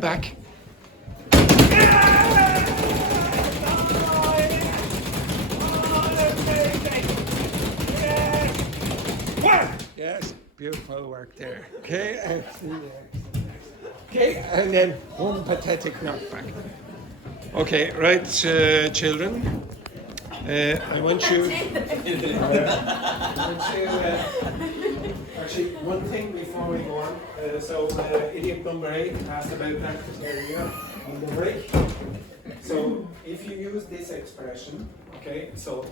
back. Yes, beautiful work there. Okay, okay, and then one pathetic knockback. Okay, right, children. I want you. Actually, one thing before we go on. Idiot number 8 asked about that area on the break. So, if you use this expression, okay, so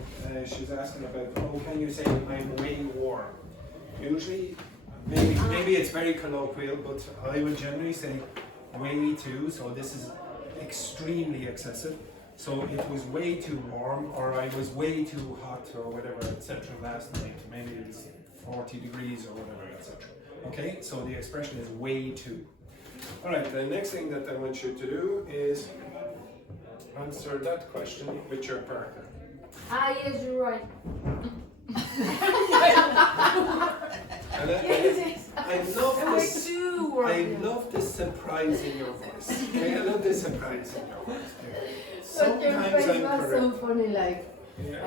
she's asking about, oh, can you say I'm way warm? Usually, maybe it's very colloquial, but I would generally say way too, so this is extremely excessive. So it was way too warm, or I was way too hot, or whatever, etc. last night. Maybe it's 40 degrees or whatever, etc. Okay, so the expression is way too. Alright, the next thing that I want you to do is answer that question with your partner. Ah, yes, you're right. I love this surprise in your voice. Okay, I love this surprise in your voice. Sometimes I'm correct. So funny, like,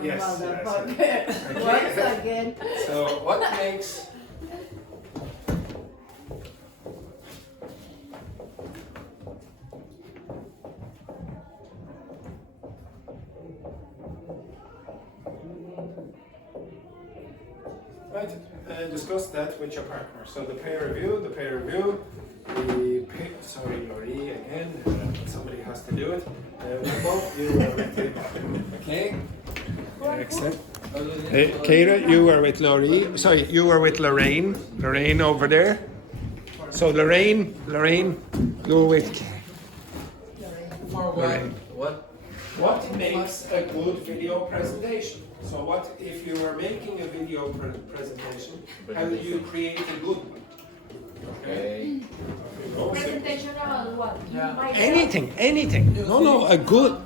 yes, motherfucker. yes. Once again. So what makes discuss that with your partner. So the peer review, sorry, Laurie, again, somebody has to do it. Both you are with it. Okay? Excellent. Kira, you were with Laurie. Sorry, you were with Lorraine. Lorraine over there. So Lorraine, go with Lorraine. What makes a good video presentation? So what if you are making a video presentation, how do you create a good one? Okay. Presentation about what? Yeah. Anything. No, a good,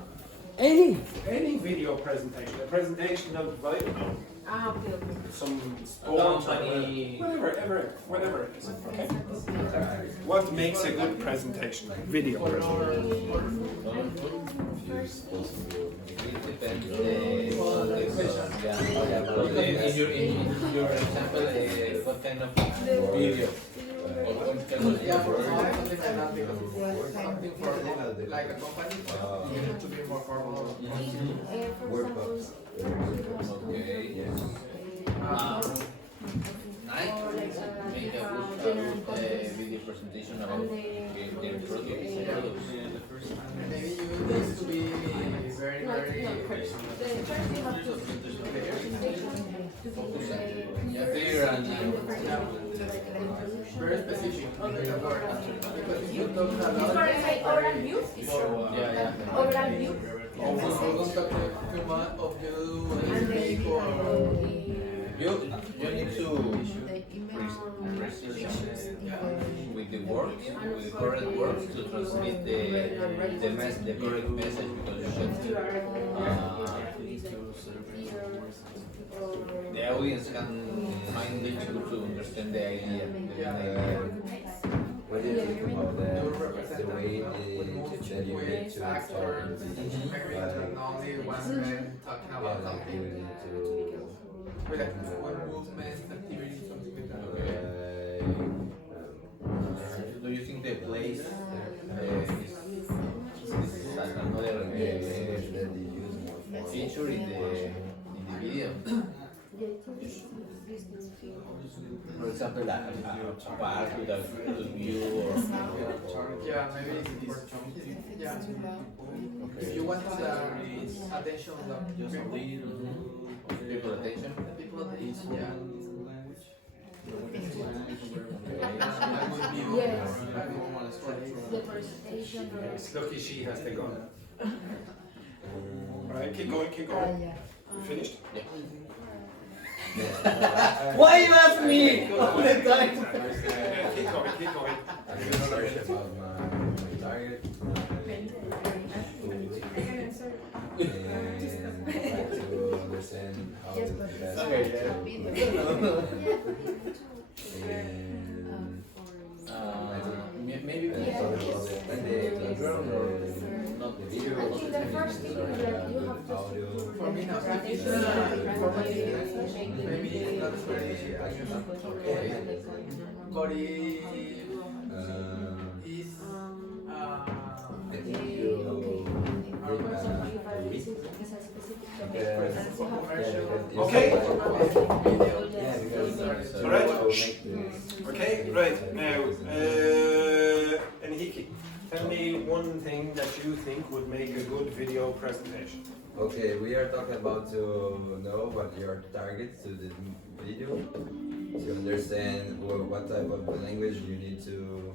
any video presentation. A presentation of, I don't know, Okay. some sport, whatever it is. Okay. What makes a good presentation? Video presentation. It depends on the question. In your example, what kind of video? What kind of Something for like a company, you need to be more formal. Okay. Nike make a good video presentation about their products. Maybe you need to be very Clear and very specific with the word. Because if you talk a lot, Oral view? Oral view? don't talk too much of you and make or you need to precision with the words, with the correct words to transmit the correct message, because you the audience can find it to understand the idea. What do you think about the way that you get to actors, maybe only one man talking about something with like one movement, activity, something like that. Do you think the place is another feature in the video? For example, a park with a good view, or Yeah, maybe it's for chunky. Yeah. If you want the attention of the people attention. yeah. Yes. The presentation. It's lucky she has the gun. Alright, keep going. Yeah. You finished? Yeah. Why you ask me all the time? Keep going. I'm sorry about my target. And try to understand how to best Maybe talk about it. mean, application format is nice. Maybe it's not very but it is I think you Okay. yeah, because Alright. make Okay, right, now, Enrique, tell me one thing that you think would make a good video presentation. Okay, we are talking about to know what your target to the video, to understand what type of language you need to.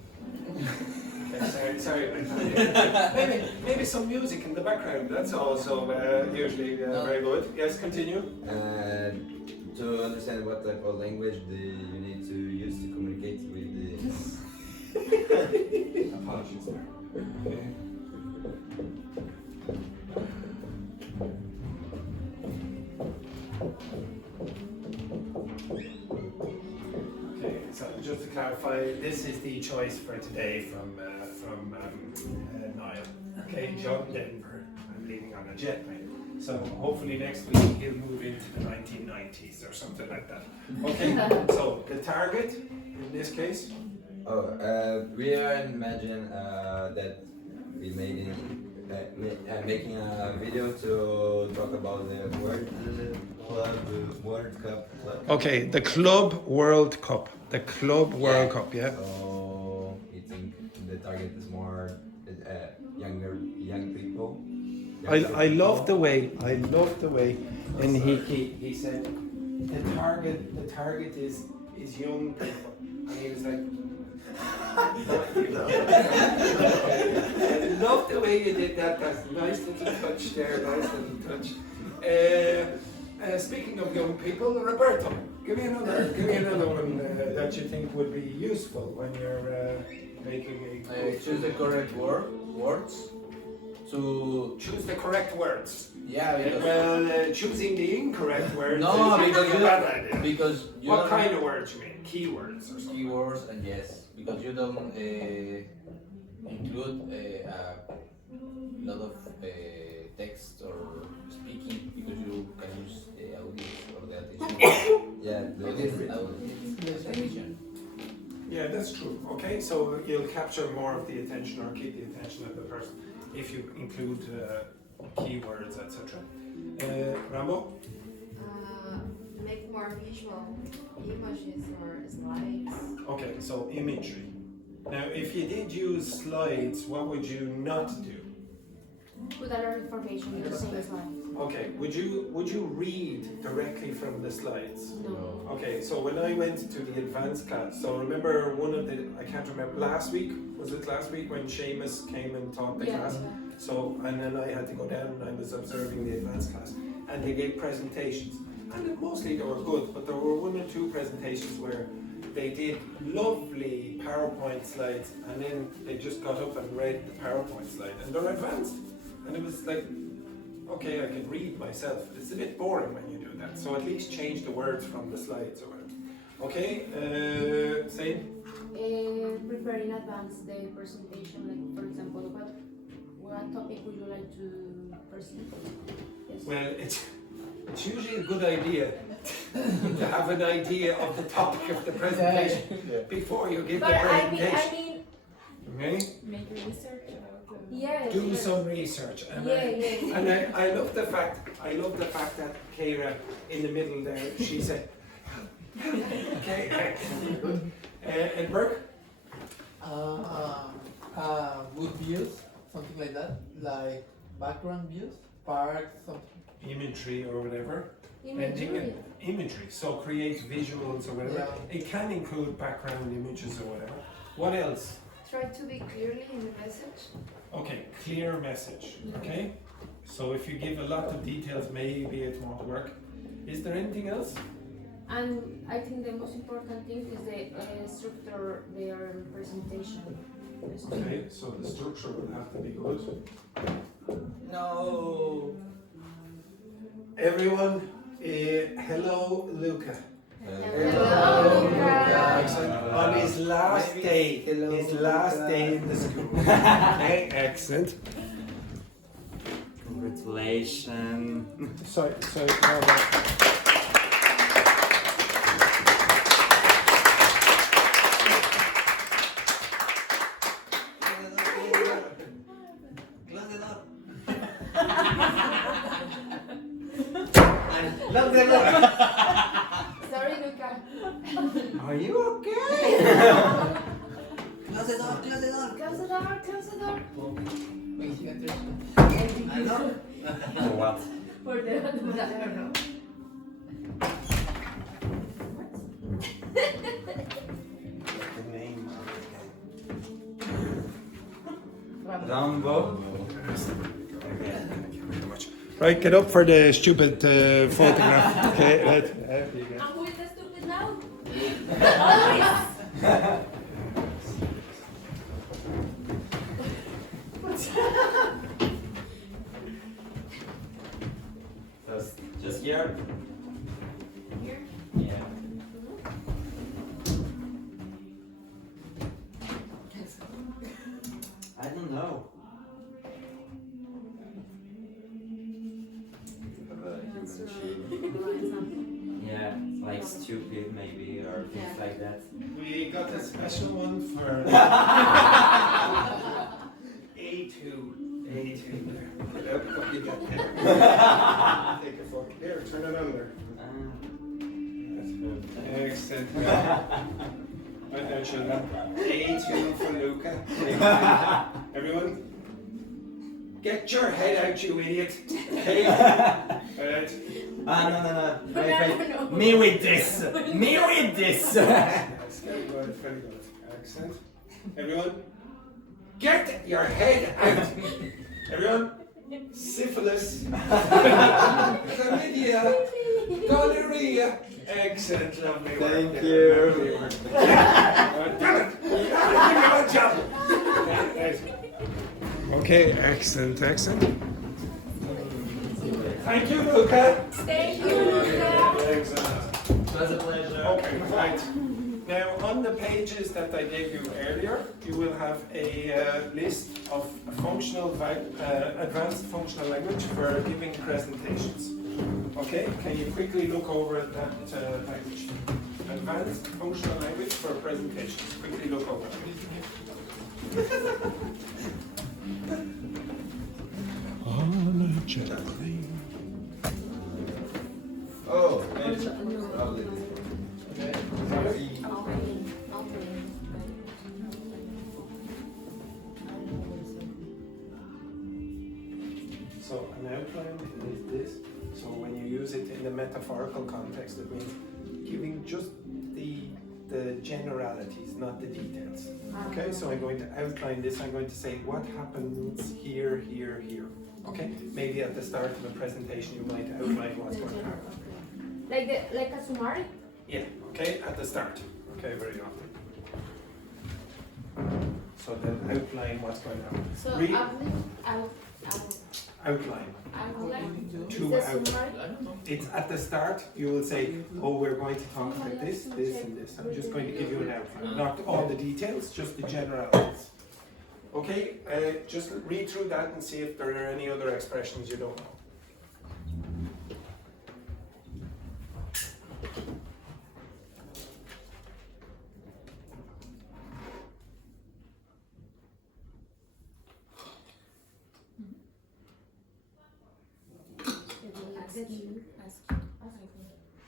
Okay, sorry. Maybe some music in the background, that's also usually very good. Yes, continue. And to understand what type of language you need to use to communicate with the. Apologies there. Okay. Okay, so just to clarify, this is the choice for today from Niall. Okay, John Denver. I'm leaving on a jet plane. So hopefully next week he'll move into the 1990s or something like that. Okay, so the target in this case. We are imagining that we making a video to talk about the World Cup. Okay, the Club World Cup. The Club World Cup, yeah. So you think the target is more young people? I love the way and he said the target is young people. And he was like I love the way you did that. That's a nice little touch there, nice little touch. Speaking of young people, Roberto, give me another one that you think would be useful when you're making a Choose the correct words to. choose the correct words. Yeah, because, Well, choosing the incorrect words no, is because a bad idea. because you What don't kind of words you mean? Keywords or something? keywords and yes, because you don't include a lot of text or speaking because you can use the audience or the attention. Yeah, Attention. Yeah, that's true. Okay, so you'll capture more of the attention or keep the attention of the person if you include keywords, etc. Rambo? Make more visual images or slides. Okay, so imagery. Now, if you did use slides, what would you not do? Put other information in the same slide. Okay, would you read directly from the slides? No. Okay, so when I went to the advanced class, so remember one of the, I can't remember, last week when Seamus came and taught the class? So, and then I had to go down and I was observing the advanced class, and they gave presentations. And mostly they were good, but there were one or two presentations where they did lovely PowerPoint slides, and then they just got up and read the PowerPoint slide, and they're advanced. And it was like, okay, I can read myself. It's a bit boring when you do that, so at least change the words from the slides or whatever. Okay, same? Prepare in advance the presentation, like for example, what topic would you like to present? Yes. Well, it's usually a good idea to have an idea of the topic of the presentation before you give the But presentation. Okay? make research about the... Do some research. And and I love the fact that Kara in the middle there, she said, okay, and Burke? good views, something like that, like background views, parks, something. Imagery or whatever. Imagery. Imagery. So create visuals or whatever. Yeah. It can include background images or whatever. What else? Try to be clearly in the message. Okay, clear message. Okay? So if you give a lot of details, maybe it won't work. Is there anything else? And I think the most important thing is the structure their presentation. Okay, so the structure will have to be good. No. Everyone, hello Luca. Hello, Luca. Excellent. On his last day, in the school. Okay, excellent. Congratulations. So now that. Lock the door. Sorry, Luca. Are you okay? Close the door. Close the door. Close the door, close the door. Wait, you got this? Hello. For what? For the The name. Rambo. Right, get up for the stupid photograph. Okay, right. There you go. And who is the stupid now? Just here? Here. Yeah. I don't know. Yeah, like stupid maybe or things like that. We got a special one for A2. A2 there. You got there. Take a photo. Here, turn it under. Excellent. Right there, children. A2 for Luca. Everyone, get your head out, you idiot. Okay? Alright. No. Wait. Me with this. Me with this. That's very good, very good. Excellent. Everyone, get your head out. Everyone, syphilis, chlamydia, gonorrhea. Excellent, lovely work. Thank there, you. lovely work. Damn it! Good job. Okay, excellent. Thank you, Luca. Thank you, Luca. Excellent. It was a pleasure. Okay, right. Now, on the pages that I gave you earlier, you will have a list of advanced functional language for giving presentations. Okay, can you quickly look over that language? Advanced functional language for presentations. Quickly look over it. Oh, maybe. Probably. So an outline is this. So when you use it in the metaphorical context, it means giving just the generalities, not the details. Okay, so I'm going to outline this. I'm going to say what happens here. Okay, maybe at the start of a presentation you might outline what's going to happen. Like a summary? Yeah, okay, at the start. Okay, very often. So then outline what's going to happen. So Read. Outline. To Is that outline. summary? It's at the start, you will say, oh, we're going to talk about this, this, and this. I'm just going to give you an outline. Not all the details, just the generalities. Okay, just read through that and see if there are any other expressions you don't know.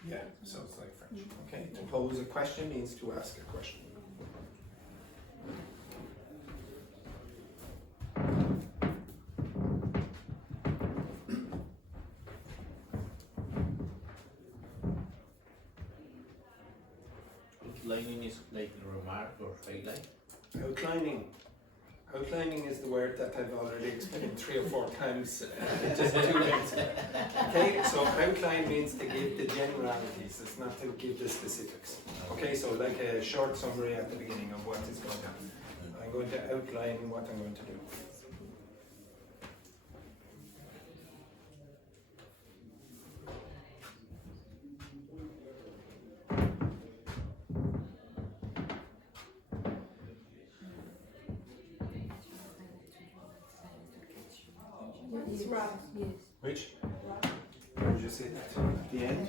Yeah, so it's like French. Okay, to pose a question means to ask a question. Outlining is like remark or highlight. Outlining is the word that I've already explained 3 or 4 times, just 2 minutes. Okay, so outline means to give the generalities, it's not to give the specifics. Okay, so like a short summary at the beginning of what is going to happen. I'm going to outline what I'm going to do. Yes. Wrap. Yes. Which? Where did you say that? At the end?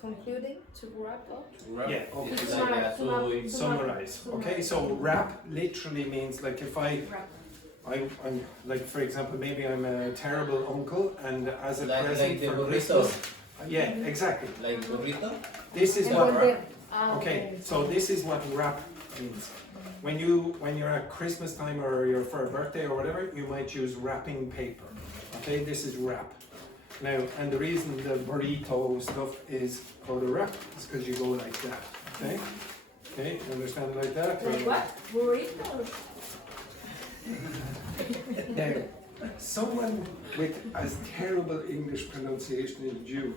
Concluding, to wrap up. Yeah, okay. To So summarize. summarize. Okay, so wrap literally means like if I'm like, for example, maybe I'm a terrible uncle and as a present the for burrito. Christmas. Yeah, exactly. Like burrito? This is Envolver. what Ah, okay, so this is what wrap means. When you're at Christmas time or you're for a birthday or whatever, you might use wrapping paper. Okay, this is wrap. Now, and the reason the burrito stuff is called a wrap is because you go like that. Okay? Okay, you understand like that? Like what? Burrito? Now, someone with as terrible English pronunciation as you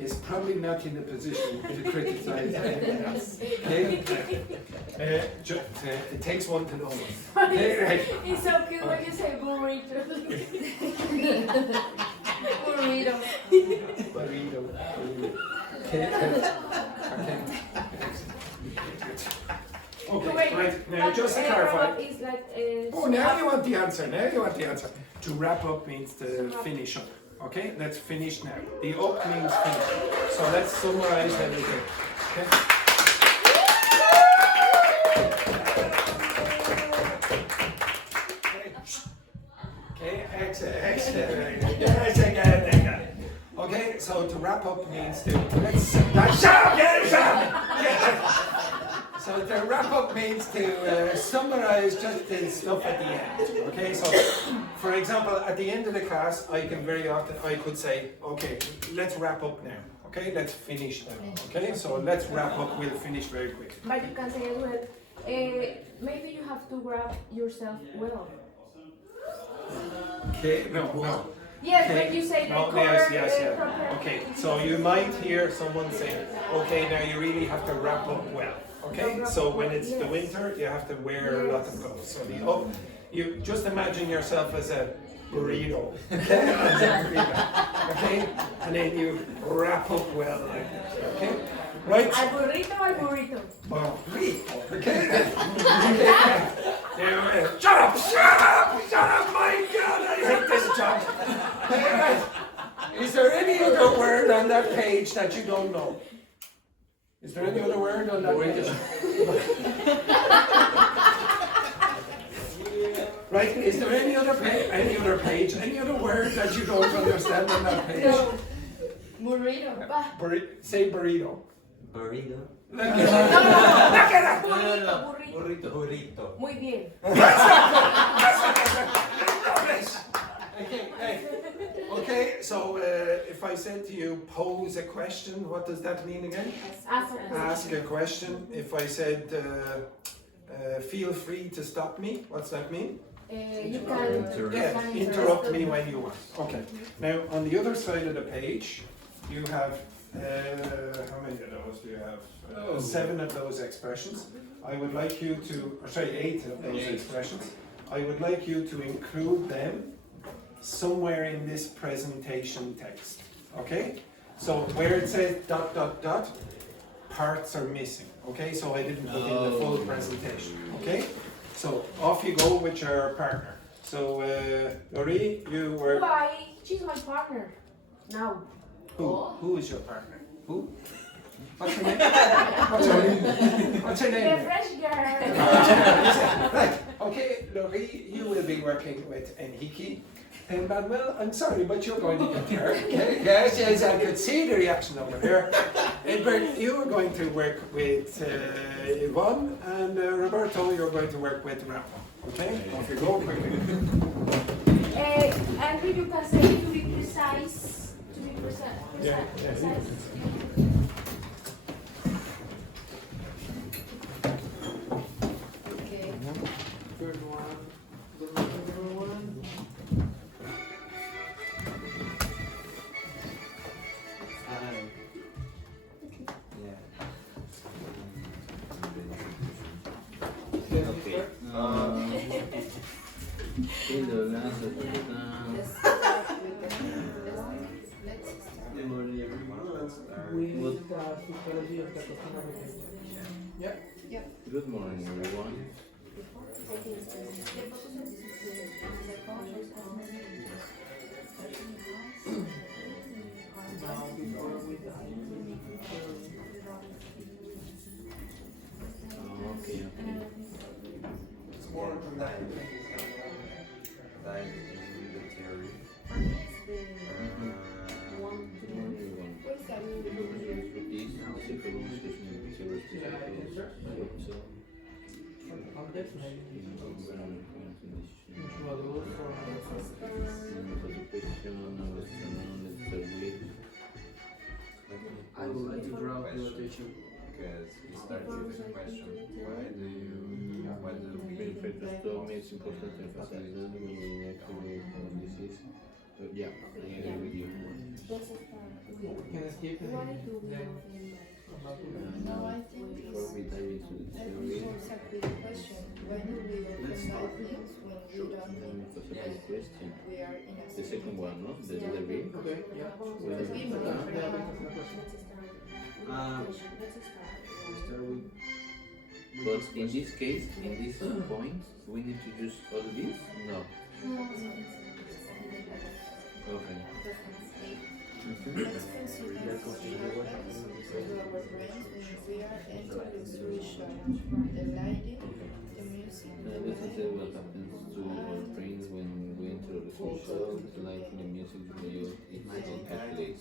is probably not in a position to criticize anyone else. Okay? It takes one to know one. Okay, right. It's so cute when you say burrito. Burrito. Burrito. Okay. Okay. Okay, Wait, right. Now, but just to clarify. wrap up is like, Oh, now you want the answer. Now you want the answer. To wrap up means to finish up. Okay, let's finish now. The up means finish. So let's summarize everything. Okay. Okay, excellent. Yes, again. Okay, so to wrap up means to shut up, shut up. Yeah. So to wrap up means to summarize just the stuff at the end. Okay, so for example, at the end of the class, I could say, okay, let's wrap up now. Okay, let's finish now. Okay, so let's wrap up. We'll finish very quick. But you can say as well, maybe you have to wrap yourself well. Okay, no. Yes, Okay. when you say No, like yes. proper. Okay, so you might hear someone say, okay, now you really have to wrap up well. Okay, so when it's the winter, you have to wear a lot of clothes. So the up, you just imagine yourself as a burrito. Okay, as a burrito. Okay, and then you wrap up well like this. Okay, right? Al burrito. Burrito. Okay. Now, shut up! My God, I hate this job. Is there any other word on that page that you don't know? Is there any other word on that page? Right? Is there any other page, any other word that you don't understand on that page? No. Burrito. Say burrito. Burrito. Look at that. No. Burrito. Burrito. Muy bien. Okay, so if I said to you, pose a question, what does that mean again? Ask a question. If I said, feel free to stop me, what's that mean? You can Yeah, interrupt me when you want. Okay. Now, on the other side of the page, you have, how many of those do you have? 7 of those expressions. I would like you to, 8 of those expressions. I would like you to include them somewhere in this presentation text. Okay? So where it says ... parts are missing. Okay? So I didn't put in the full presentation. Okay? So off you go with your partner. So Laurie, you were... Why? She's my partner. Now. Who is your partner? Who? What's her name? What's her name? The fresh girl. Right. Okay, Laurie, you will be working with Enrique. And Manuel, I'm sorry, but you're going to get her. Okay? Yes, I could see the reaction over there. Edward, you are going to work with Yvonne, and Roberto, you're going to work with Rambo. Okay? Off you go quickly. And you can say to be precise. Yeah. Precise. Okay. Good one. Good one. Okay. Good morning, everyone. Good morning, everyone. question. Because you start with a question. Why do we? Perfecto, Dogme, it's important to emphasize that we need to do this. But yeah, I agree with you. Can I skip? Why do we Yeah. often No, I think Before we dive into the theory, exactly the question. Why do we often buy things when we don't then need it's a first question. we are in a The second one, no? The theory. Okay, yeah. With Because we the- might Yeah, because my question. But in this case, in this point, we need to use all this? No. Okay. Let's consider what happens to our brains when we are entering through shock. The lighting, the music, Let's consider what happens to our brains when we enter the social, like the music video, it's on that place.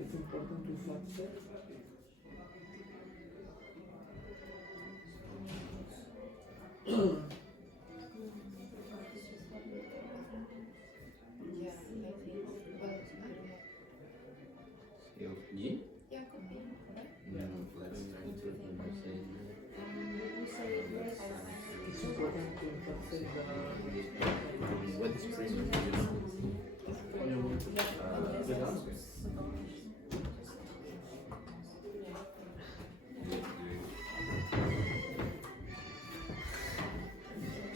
It's important to flat set. yeah, I think, but I don't know. Yeah? Yeah, could be, right? It's important to flat set What is premium? the last.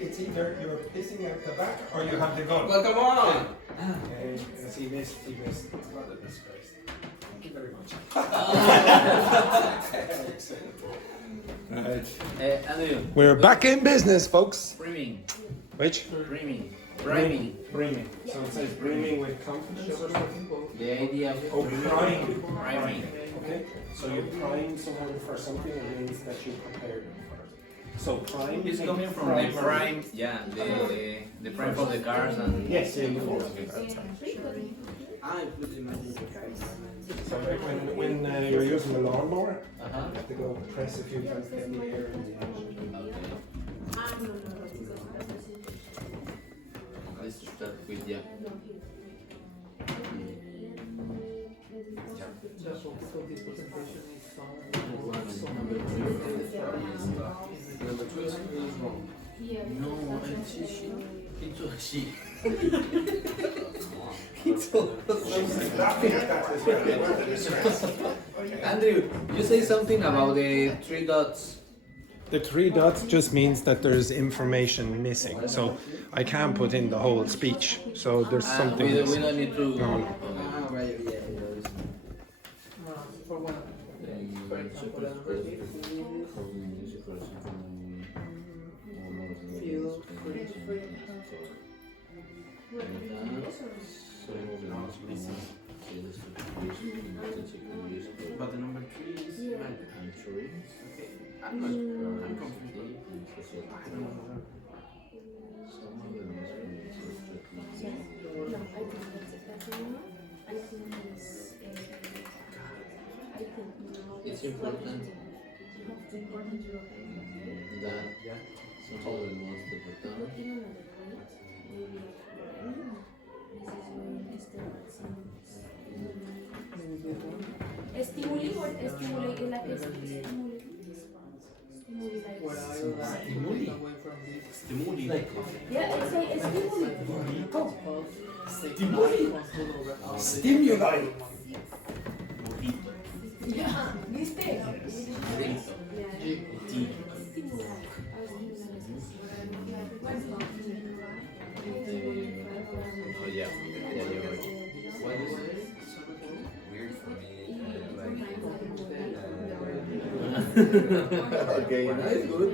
It's either you're pissing at the back or you have the gun. Well, come on! Okay, as he missed, he missed. What a disgrace. Thank you very much. Right. Andrew, We're back in business, folks. brimming, Which? brimming, brimming. Brimming. So it says brimming with confidence. The idea of Oh, prime. priming. Okay. So you prime someone for something, it means that you prepared them for it. So prime. It's coming from the prime, yeah, the prime for the cars and. Yes, yeah, I put in my So like when you're using a lawnmower, Uh-huh. you have to go press a few times to get the air in the engine. Okay. Let's start with yeah. Just focus on this presentation is Number two is wrong. No, it's a she. Andrew, you say something about the three dots. The three dots just means that there's information missing. So I can't put in the whole speech. So there's something We missing. don't need to. No, no. right, yeah. for one. For example, the number six feel free. But the number 3 is man. Answering. Okay. I'm confused. It's important that somebody wants to put down. Stimuli or stimulate is like a stimuli. Stimuli like. What I like away from this. Stimuli. Yeah, it's a stimuli. Stimuli. Stimuli. Yeah, ¿viste? Oh yeah, yeah, you're right. What is it? Weird for me. Okay, that's good.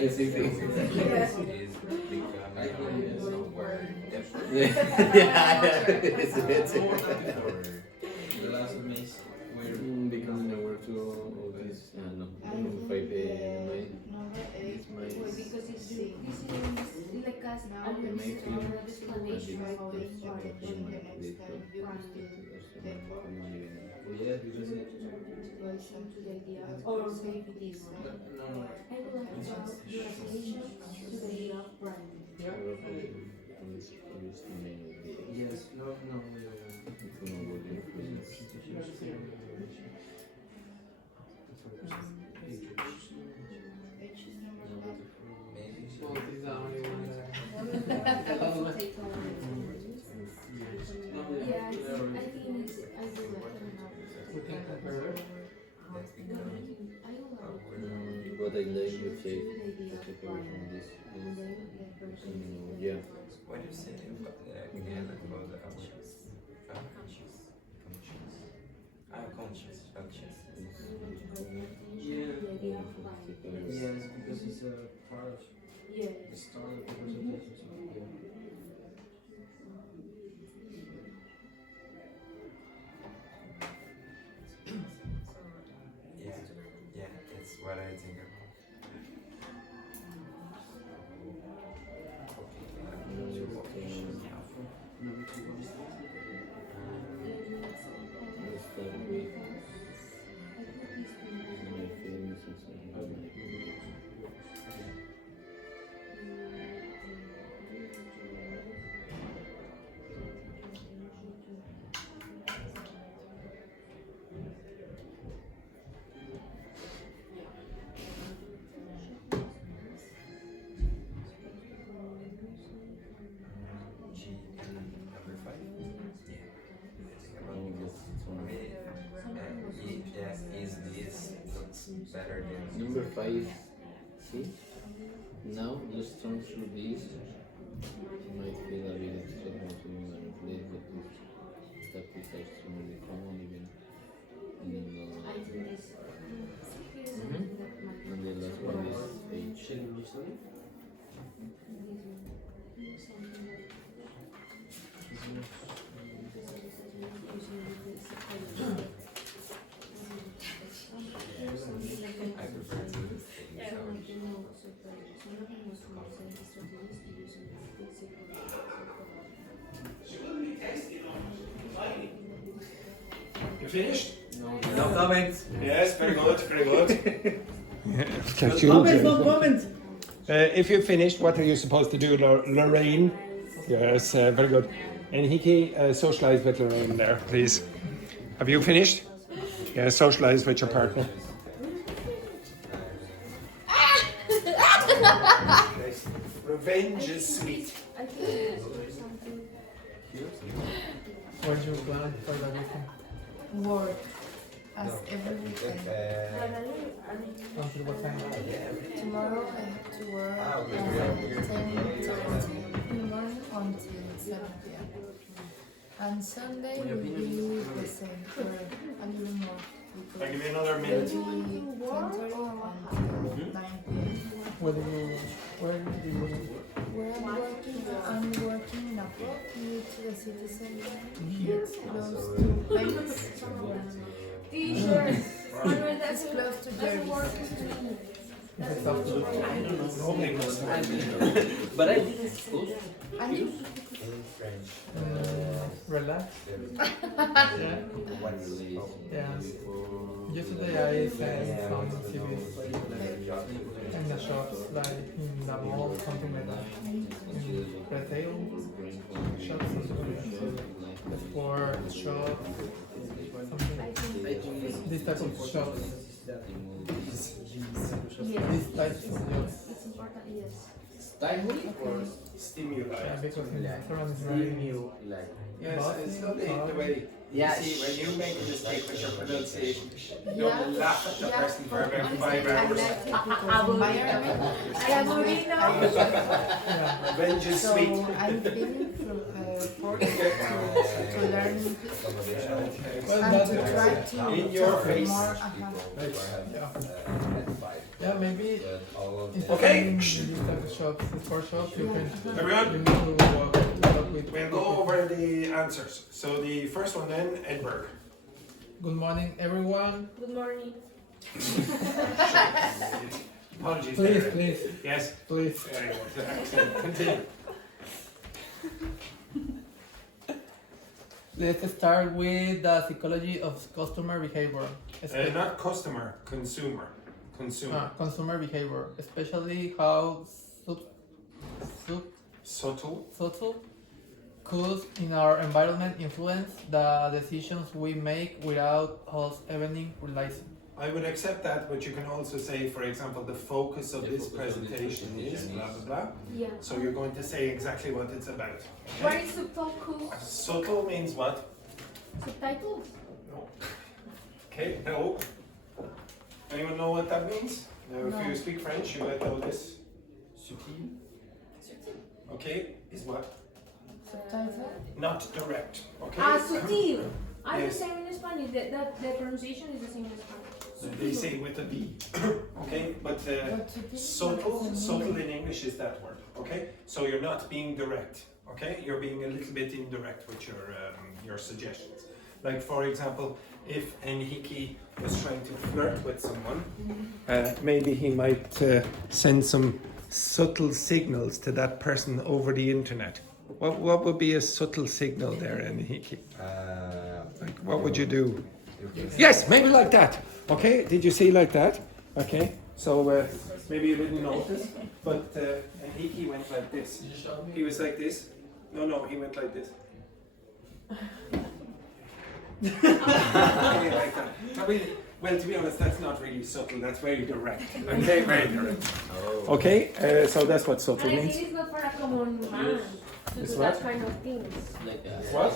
Is becoming somewhere different. Yeah, it's The last of me is weird. becoming aware to all this. No, if I pay my. Number 8. Because it's this is like a And the this main is film our explanation of how Try it's to prime. the next time you take more. Yeah, because it. Introduction to the idea Or of safety design. No, no. I would like to ask your explanation to the idea of prime. Yes, no. Well, these are only one Yeah, I think it's, I do like we can compare it. But I like you say take away from this. Yeah. What do you say about again about the unconscious? Unconscious. Yes, because it's a part of the start of the presentation. Yeah, that's what I think about. Number 5. Yes, is this looks better than Number 5. See? Now the strong through this might feel a bit extreme to manipulate, but this tactics are extremely common even in and the last one is age. I prefer to You finished? No comments. Yes, very good, very good. No comment. If you finished, what are you supposed to do, Lorraine? Yes, very good. And Hiki, socialize with Lorraine there, please. Have you finished? Yeah, socialize with your partner. Revenge is sweet. What's your plan for the weekend? Work as every weekend. Until what time? Tomorrow I have to work okay. 10:30 in the morning until 7 p.m. And Sunday will be the same for a little more. I'll give you another It minute. will be 10:30 until 9 p.m. Where do you work? Where I'm working in a pub near to the city center. It's close to Venice. T-shirts. It's close to Jervis. It's up to But I didn't school. And you? In French. Relax. Yeah. Yeah. Yesterday I sang some TVs in the shops, like in the mall, something like that. In retail shops, something like that. For shops, something. This type of shops. This type of jobs. It's important, yes. Stimuli or Stimuli. Yeah, because in restaurant is very like Yes, it's not the way. Yeah, See, when you make a mistake with your pronunciation, Yeah. you'll laugh at the person for about 5 I hours. like it because in my area, Revenge is so sweet. I'm feeling forced to learn English and to try to In your talk face. more. Yeah, maybe Okay. in these type of shops, for shops, you can Everyone? you need to work with We'll go over the answers. So the first one then, Edberg. Good morning, everyone. Good morning. Apologies. Please, there. please, Yes. please. Very good. Excellent. Continue. Let's start with the psychology of customer behavior. Not customer, consumer. Consumer. Consumer behavior, especially how subtle could in our environment influence the decisions we make without us even realizing. I would accept that, but you can also say, for example, the focus of this presentation is blah blah blah. Yeah. So you're going to say exactly what it's about. What is subtle? Subtle means what? Subtitles? No. Okay, no. Anyone know what that means? Now, if you speak French, you might know this. Subtil. Okay, is what? Subtitle? Not direct. Okay. Sutil. I'm Yes. the same in Spanish. The pronunciation is the same in Spanish. They say with a B. Okay, but subtle in English is that word. Okay, so you're not being direct. Okay, you're being a little bit indirect with your suggestions. Like for example, if Enrique was trying to flirt with someone, maybe he might send some subtle signals to that person over the internet. What would be a subtle signal there, Enrique? Like what would you do? Yes, maybe like that. Okay, did you see like that? Okay, so maybe you didn't notice, but Enrique went like this. He was like this. No, he went like this. Like that. Well, to be honest, that's not really subtle. That's very direct. Okay, very direct. Oh. Okay, so that's what subtle And I means. think it's not for a common man to It's do what? that kind of things. Like What?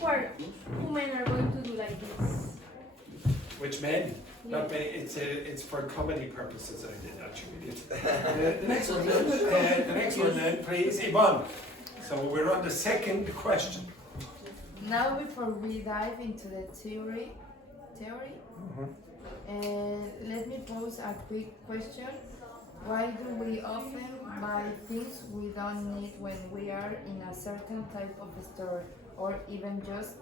Where women are going to do like this. Which men? Not many. It's for comedy purposes. I did actually. The next one, then, please, Yvonne. So we're on the second question. Now, before we dive into the theory, let me pose a quick question. Why do we often buy things we don't need when we are in a certain type of store, or even just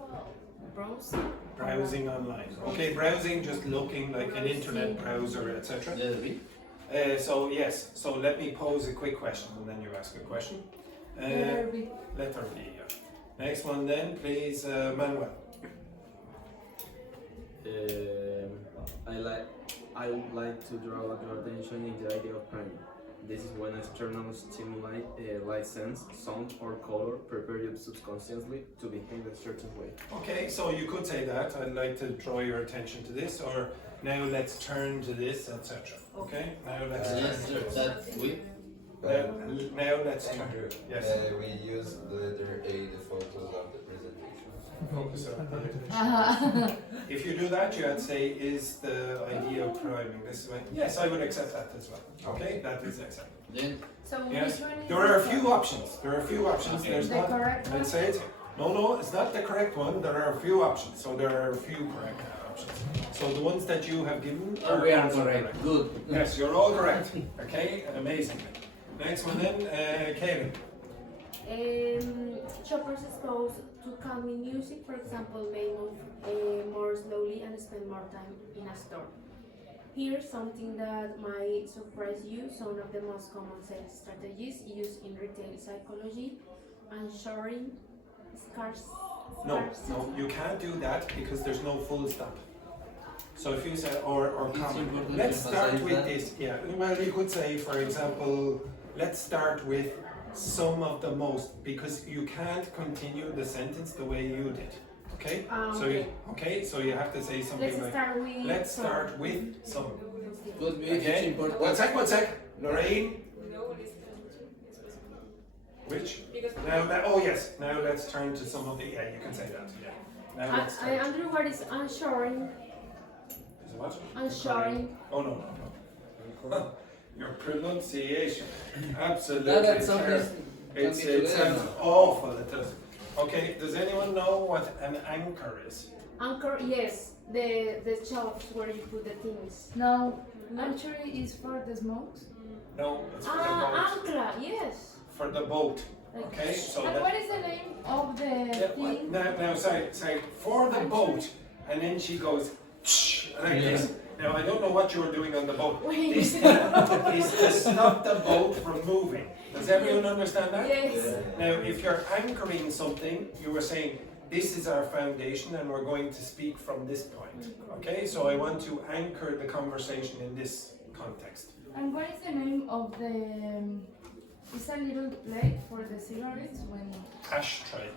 browsing? Browsing online. Okay, browsing, just looking like an internet browser, etc. So yes, so let me pose a quick question and then you ask a question. Letter B, yeah. Next one then, please, Manuel. I would like to draw your attention in the idea of priming. This is when external stimuli, like sense, sound, or color prepare you subconsciously to behave a certain way. Okay, so you could say that. I'd like to draw your attention to this, or now let's turn to this, etc. Okay, now let's turn to this. Now let's turn. Yes. We use the letter A, the photos of the presentation. Focus on the If you do that, you would say, is the idea of priming this way? Yes, I would accept that as well. Okay, that is acceptable. Then So Yes, which one is there are a few options. There's the not. correct one? Let's say it. No, it's not the correct one. There are a few options. So there are a few correct options. So the ones that you have given are we are also correct. Good. Yes, you're all correct. Okay, amazing. Next one then, Kaylin. Shoppers exposed to calming music, for example, may move more slowly and spend more time in a store. Here's something that might surprise you. Some of the most common sales strategies used in retail psychology: ensuring scarcity. No, you can't do that because there's no full stop. So if you say or comment, let's start with this. Yeah, well, you could say, for example, let's start with some of the most, because you can't continue the sentence the way you did. Okay? So you have to say something let's start with some. Good music Okay? is important. One sec. Lorraine. Which? Oh yes. Now let's turn to some of the. Yeah, you can say that. Yeah. Now let's turn. Andrew, what is ensuring? Is it what? Ensuring. Oh no. Your pronunciation, absolutely That's something terrible. It sounds awful. It does. Okay. Does anyone know what an anchor is? Anchor, yes. The shelves where you put the things. No, actually is for the smokes. No, it's for the boat. Ancla, yes. For the boat. Okay. So And that. what is the name of the thing? Now, sorry. For the boat, and then she goes like this. Now, I don't know what you were doing on the boat. Wait. Is to stop the boat from moving. Does everyone understand that? Yes. Now, if you're anchoring something, you were saying, this is our foundation and we're going to speak from this point. Okay, so I want to anchor the conversation in this context. And what is the name of the? It's a little plate for the cigarettes when. Ashtray.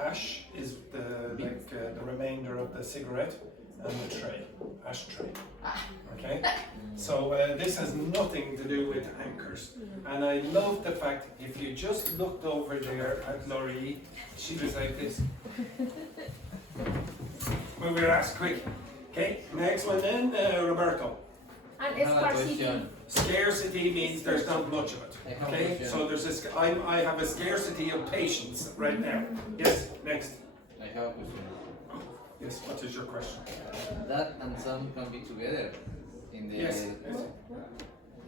Ash is the remainder of the cigarette and the tray. Ashtray. Okay? So this has nothing to do with anchors. And I love the fact, if you just looked over there at Laurie, she was like this. When we were asked quick. Okay, next one then, Roberto. And I have a scarcity. question. Scarcity means there's not much of it. I have a Okay, question. so there's this. I have a scarcity of patience right now. Yes, next. I have a question. Yes, what is your question? That and some can be together in the Yes.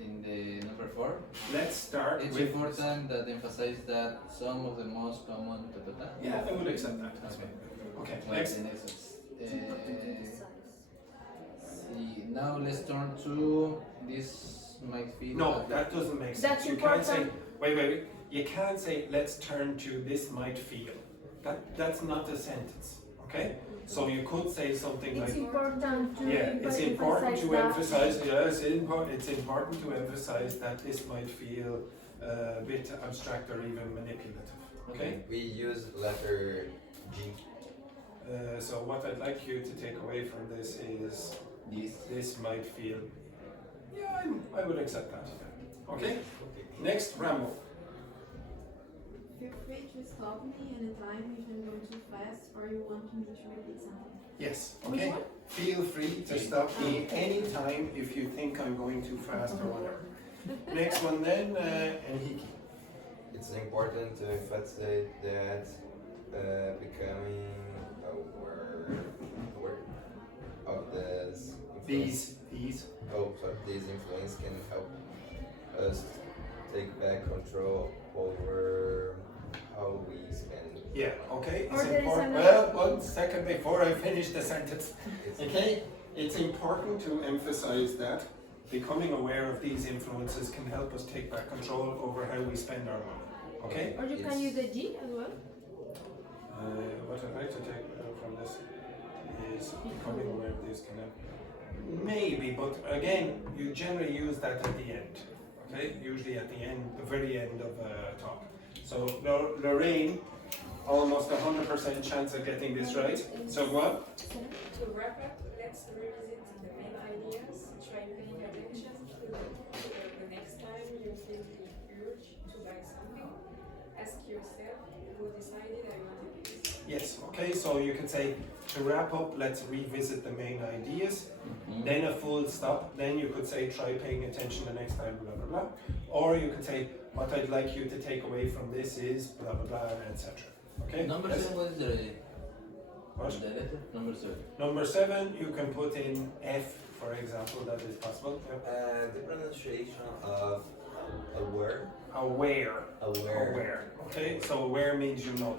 in the number 4. Let's start It's with. important that emphasize that some of the most common. Yeah, I would accept that. Okay. Okay, Well, next. the next is, see, now let's turn to this might feel. No, that doesn't make sense. That's You can't say. important. Wait. You can't say. Let's turn to this might feel. That's not a sentence. Okay. So you could say something It's like. important to Yeah, it's important to emphasize that. emphasize. Yes, it's important to emphasize that this might feel a bit abstract or even manipulative. Okay. We use letter G. So what I'd like you to take away from this is this might feel. Yeah, I would accept that. Okay. Next, Rambo. Feel free to stop me anytime if I'm going too fast or you want me to repeat something. Yes. Which Okay. one? Feel free to stop me anytime if you think I'm going too fast or whatever. Next one then, Enrique. It's important to emphasize that becoming aware of this influence. These. Oh, sorry. This influence can help us take back control over how we spend. Yeah, okay. Or It's there is important. another- Well, 1 second before I finish the sentence. Okay? It's important to emphasize that becoming aware of these influences can help us take back control over how we spend our money. Okay? Or you can use the G as well. What I'd like to take from this is becoming aware of this can help. Maybe, but again, you generally use that at the end. Okay? Usually at the end, the very end of a talk. So Lorraine, almost 100% chance of getting this right. So what? To wrap up, let's revisit the main ideas. Try paying attention to the next time you feel the urge to buy something. Ask yourself, who decided I wanted this? Yes, okay, so you could say, to wrap up, let's revisit the main ideas, then a full stop, then you could say, try paying attention the next time, blah, blah, blah. Or you could say, what I'd like you to take away from this is, blah, blah, blah, etc. Okay? Number Yes? 7, what is the What? letter? Number 7. Number 7, you can put in F, for example, that is possible. Yeah. The pronunciation of aware. Aware. Aware. Aware. Okay, so aware means you know.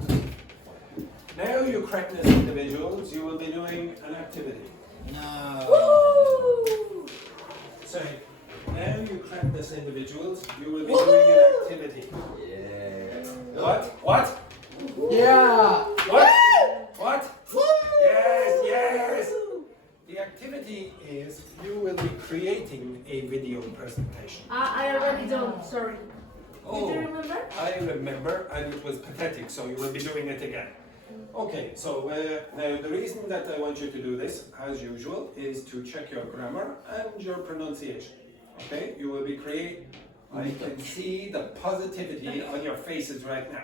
Now, you correctness individuals, you will be doing an activity. No. Woo! Sorry. Now, you correctness individuals, you will be doing an activity. Yeah. What? Yeah! What? Yes! The activity is you will be creating a video presentation. I already done, sorry. Oh. Did you remember? I remember, and it was pathetic, so you will be doing it again. Okay, so now the reason that I want you to do this, as usual, is to check your grammar and your pronunciation. Okay, you will be I can see the positivity on your faces right now.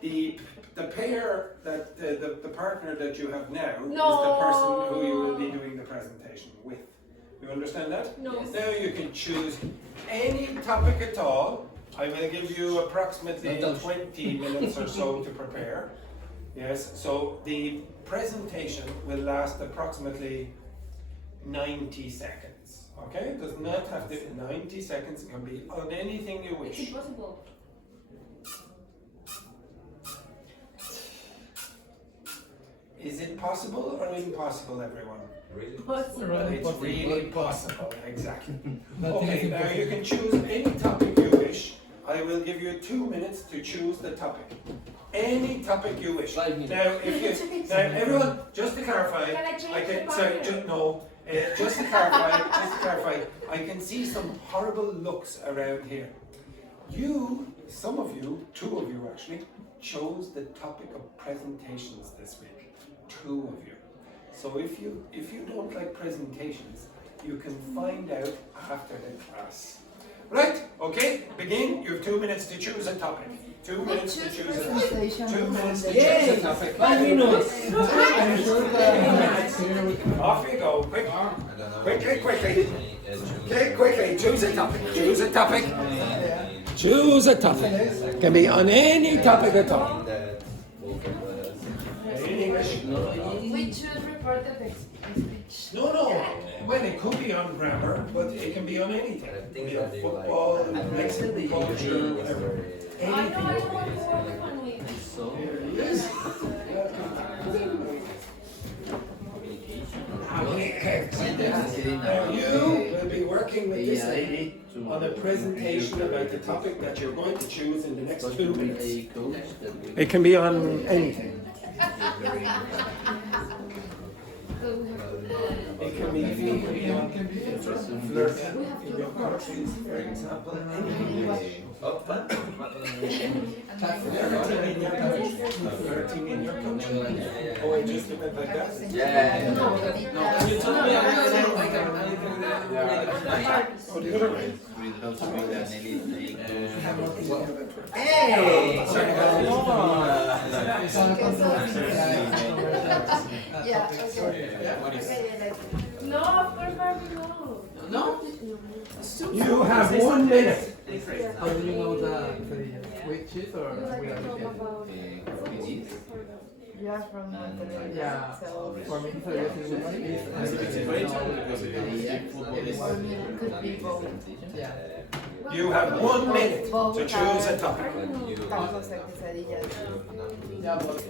The pair that the partner that you have now is the person who you will be doing the presentation with. You understand that? No. Now you can choose any topic at all. I will give you approximately 20 minutes or so to prepare. Yes, so the presentation will last approximately 90 seconds. Okay, it does not have to 90 seconds, it can be on anything you It's wish. impossible. Is it possible or impossible, everyone? Really? It's really possible, exactly. Nothing Okay, is now you impossible. can choose any topic you wish. I will give you 2 minutes to choose the topic. Any topic you wish. 5 minutes. Now, everyone, just to clarify, Can I change I can, the sorry, partner? just to clarify, I can see some horrible looks around here. Some of you, 2 of you actually, chose the topic of presentations this week. 2 of you. So if you don't like presentations, you can find out after the class. Right, okay, begin. You have 2 minutes to choose a topic. 2 minutes to choose a topic. 2 minutes to choose a topic. 5 minutes. I'm sure Off you go, quick. I don't know. Quickly. Okay, quickly, choose a topic. Choose a topic. Choose a topic. Can be on any topic at all. In English. We should report the speech. No. Well, it could be on grammar, but it can be on anything. It can be on football, Mexican culture, whatever. I know Anything. what one week. So, Yes. Now you will be working with this lady on a presentation about the topic that you're going to choose in the next 2 minutes. a coach that will It can be on anything. It can be on flirting in your countries, for example, anything. Flirting in your country. Oh, it just depends like that? Yeah. you told me I can Oh, the other way. Hey! Yeah, okay. No, of course, Barbie, no. No? You have 1 minute. How do you know the with cheese or without cheese? Yeah, from the Yeah, so for me, so yes, it would be for me it could be both. Yeah. You have 1 minute to choose a topic. Tacos and quesadillas. Yeah, but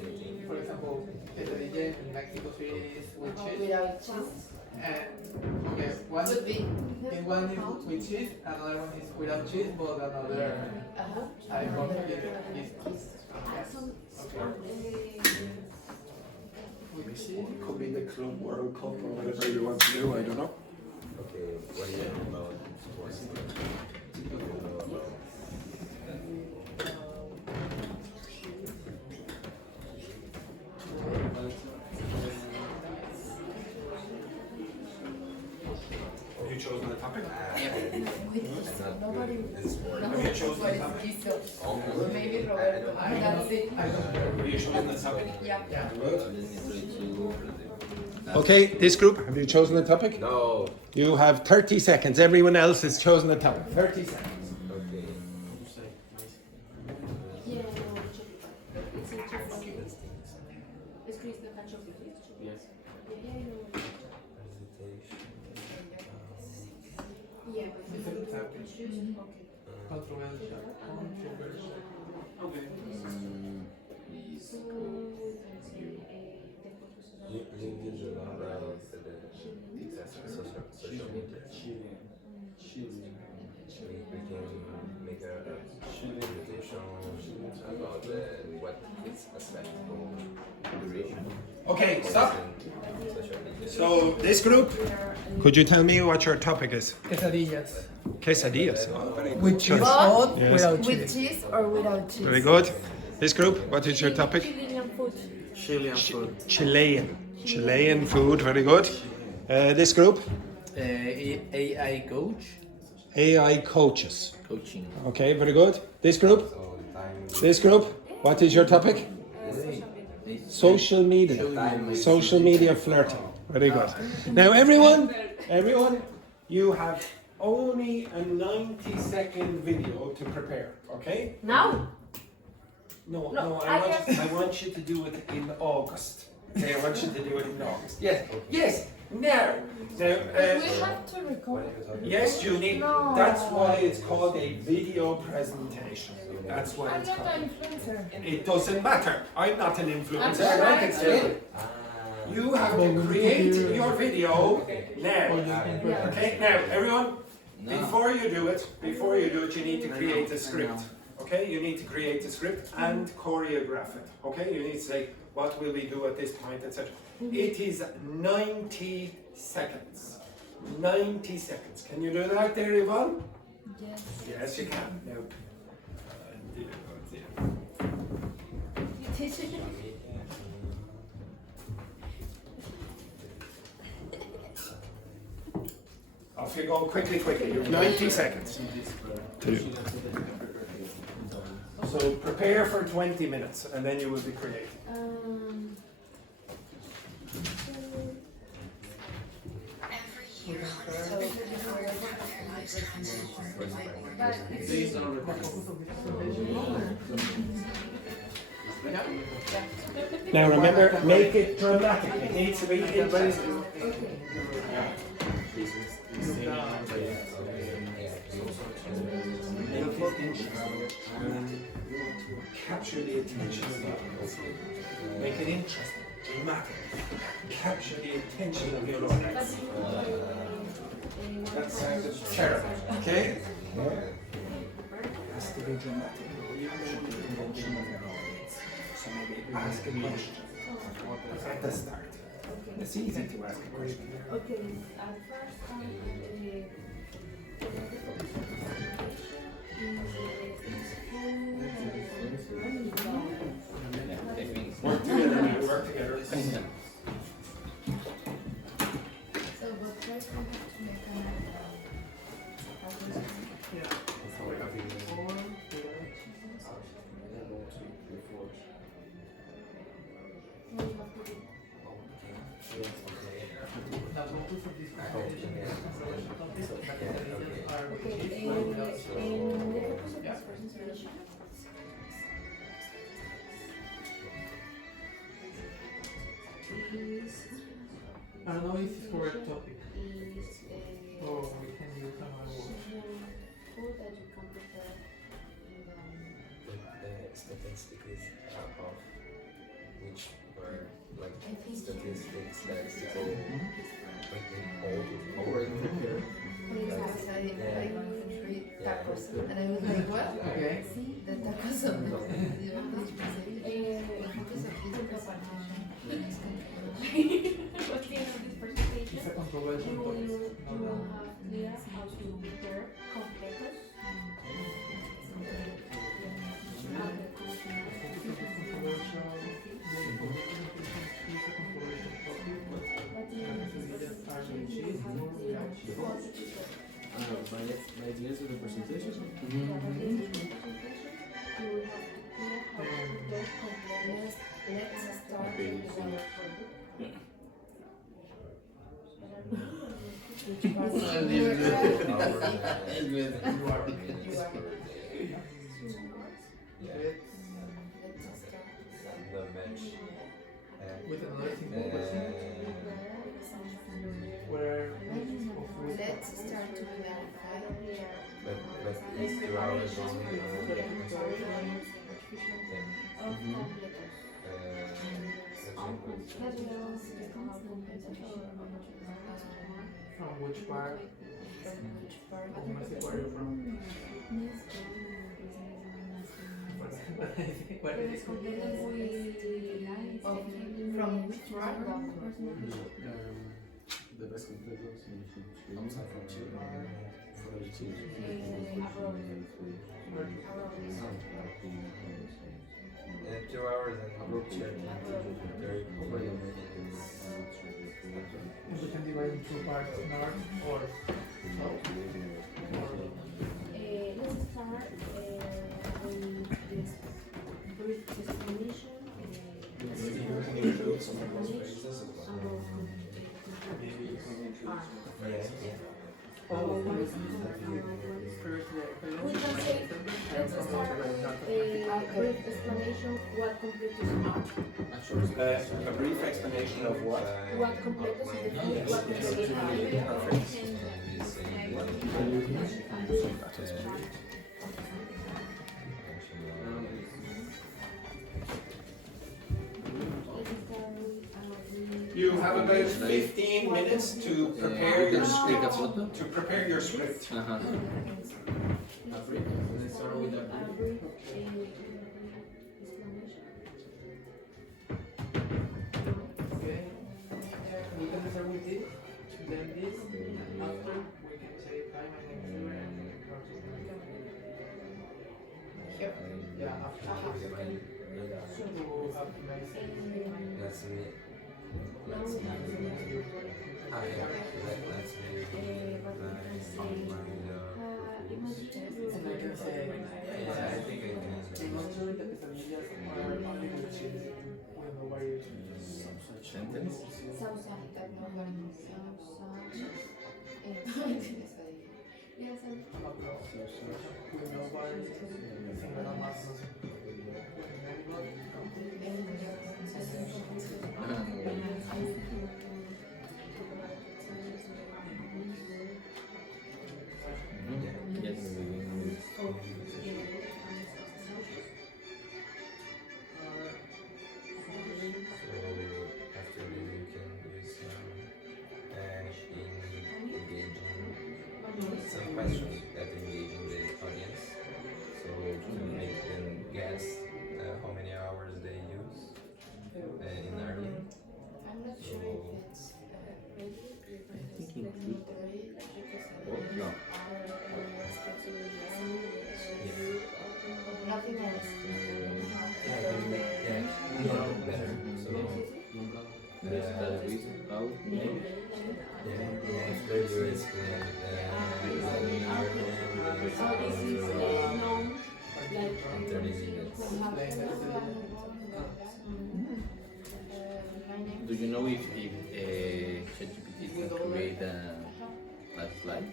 for example, quesadilla in Mexico City is with cheese. Without cheese. Okay, one Could be. one is with cheese, another one is without cheese, but another type of is Could be the Club World Cup or whatever you want to do, I don't know. Okay, what do you know about sports? Have you chosen the topic? Nobody. Have you chosen the topic? Maybe Roberto. That's it. Have you chosen the topic? Yeah. Okay, this group, have you chosen the topic? No. You have 30 seconds. Everyone else has chosen the topic. 30 seconds. Okay. Yeah, it's interesting. Escribiste the catch of the Yes. Yeah, controversial. Okay. You use a lot of social media. We can make a presentation about what is acceptable duration. Okay, stop. Social media. So, this group, could you tell me what your topic is? Quesadillas. Quesadillas. Oh, very good With cheese choice. or Yes. without With cheese? cheese or without cheese? Very good. This group, what is your topic? Chilean food. Chilean food. Chilean food, very good. This group, AI coach. AI coaches. Coaching. Okay, very good. This group, what is your topic? Social media. Social media flirting. Very good. Now everyone, you have only a 90-second video to prepare, okay? Now? No, No, I want you to do it in August. Okay, I want you to do it in August. Yes, now. We have to record. Yes, Junie, No. that's why it's called a video presentation. That's why I'm it's not called. an influencer. It doesn't matter. I'm not an influencer. I'm I can say trying it. You have to create your video now. Okay, now everyone, before you do it, you need to create a script. Okay, you need to create a script and choreograph it. Okay, you need to say what will we do at this point, etc. It is 90 seconds. 90 seconds. Can you do that there, Yvonne? Yes. Yes, you can. Now, off you go quickly. You have 90 seconds. So prepare for 20 minutes and then you will be creating. Now remember, make it dramatic. It needs to be interesting. Capture the attention of the audience. Make it interesting, dramatic. Capture the attention of your audience. That sounded terrible, okay? It has to be dramatic. Capture the attention of your audience. So maybe ask a question at the start. It's easy to ask a question. Okay, at first Work together, work together. So, but first we have to make an I don't know if it's for a topic. Or we can use another word. food that you can prepare in The statistics of which were like statistics that people like already prepared. I read tacos, and I was like, what? Okay. The tacos of the What's the end of this presentation? It's a controversial You topic. will have clear how to prepare completos. By the end of the presentation? You will have to clear how to prepare completos. Let's start with With another simple question. Where let's start to clarify. But it's 2 hours only. from which part of Mexico are you from? What is it? From which part? The best completos outside from Chile. For Chile. 2 hours and very We can divide in two parts, north or south. Let's start with this brief explanation. We can say, let's start a brief explanation what completos are. A brief explanation of what? What completos is what completos are. You have about 15 minutes to prepare your script. To prepare your script. Uh-huh. Let's start with that. Okay. We can start with this, then this. After we can say hi, my name is Luca. Here. Yeah, after. So we'll have nice. Let's meet. Let's meet. Ah, yeah. Let's meet. And I can say, Yeah, I think I can. emotionally the quesadillas are only with cheese with no variation. Sentence? Salsa, that no one Yes, With no variation. Sin nada más, no sé. Yes. So after this you can use in engaging some questions that engaging the audience. So to make them guess how many hours they use in learning. I'm not sure if it's I think include. Oh, no. nothing else. Yeah, better. So How? after you explain so this is known like in 30 minutes. Do you know if ChatGPT can create a slide?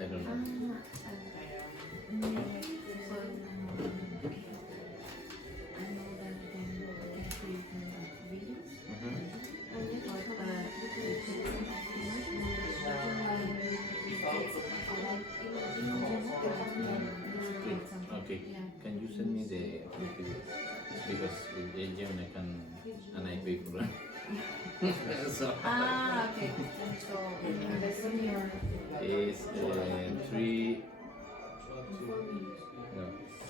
I don't know. Okay, can you send me the videos? Because with Agent I can, and I pay for it. So, Okay. So, the senior. it's 3, no,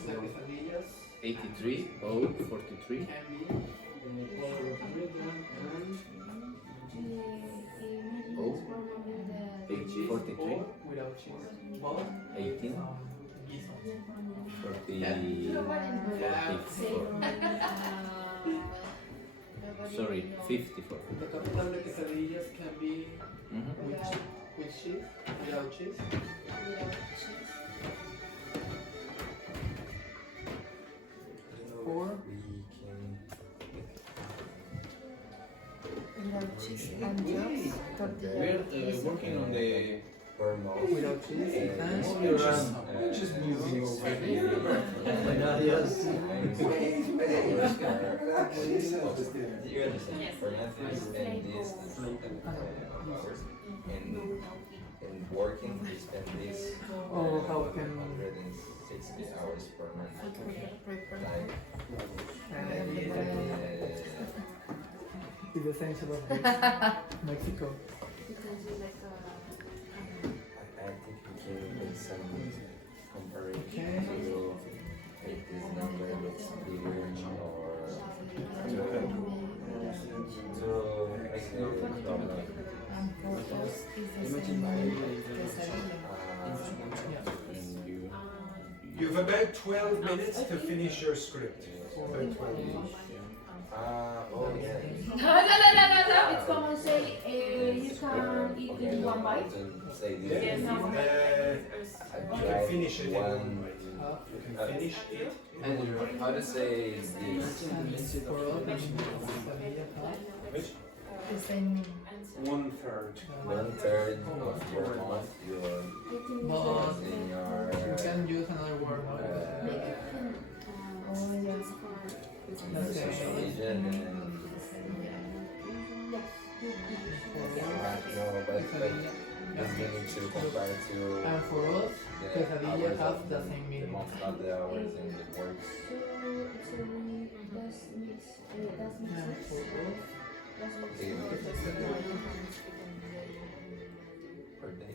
The quesadillas 83, 043. can be color of ribbon and Oh, 43, without cheese. But 18, guiso. 44. Sorry, 54. The capital de quesadillas can be Mhm. with cheese, without cheese. Or Without cheese and just tortilla. We're working on the Or no. without cheese and Just moving over here. You understand? For Netflix and this and working, we spend this Oh, how can 160 hours per month. Like, is essential of Mexico. because you like I think we can make some comparison Okay. to make this number looks bigger or to make the problem. And for us is the same way quesadilla. You've about 12 minutes to finish your script. About 12 minutes. Oh yeah. it's common say you can eat in one bite. Say Yeah. this. You can finish it in one bite. You can finish it. And how to say this? Which? The same. 1/3. 1/3 of your month you're But in you your can use another word. Oh, yes. social media and no, but we need to compare to And for us, the quesadilla hours has of the same the meaning. month, not the hours in the works. So that's And for us, Okay, per day.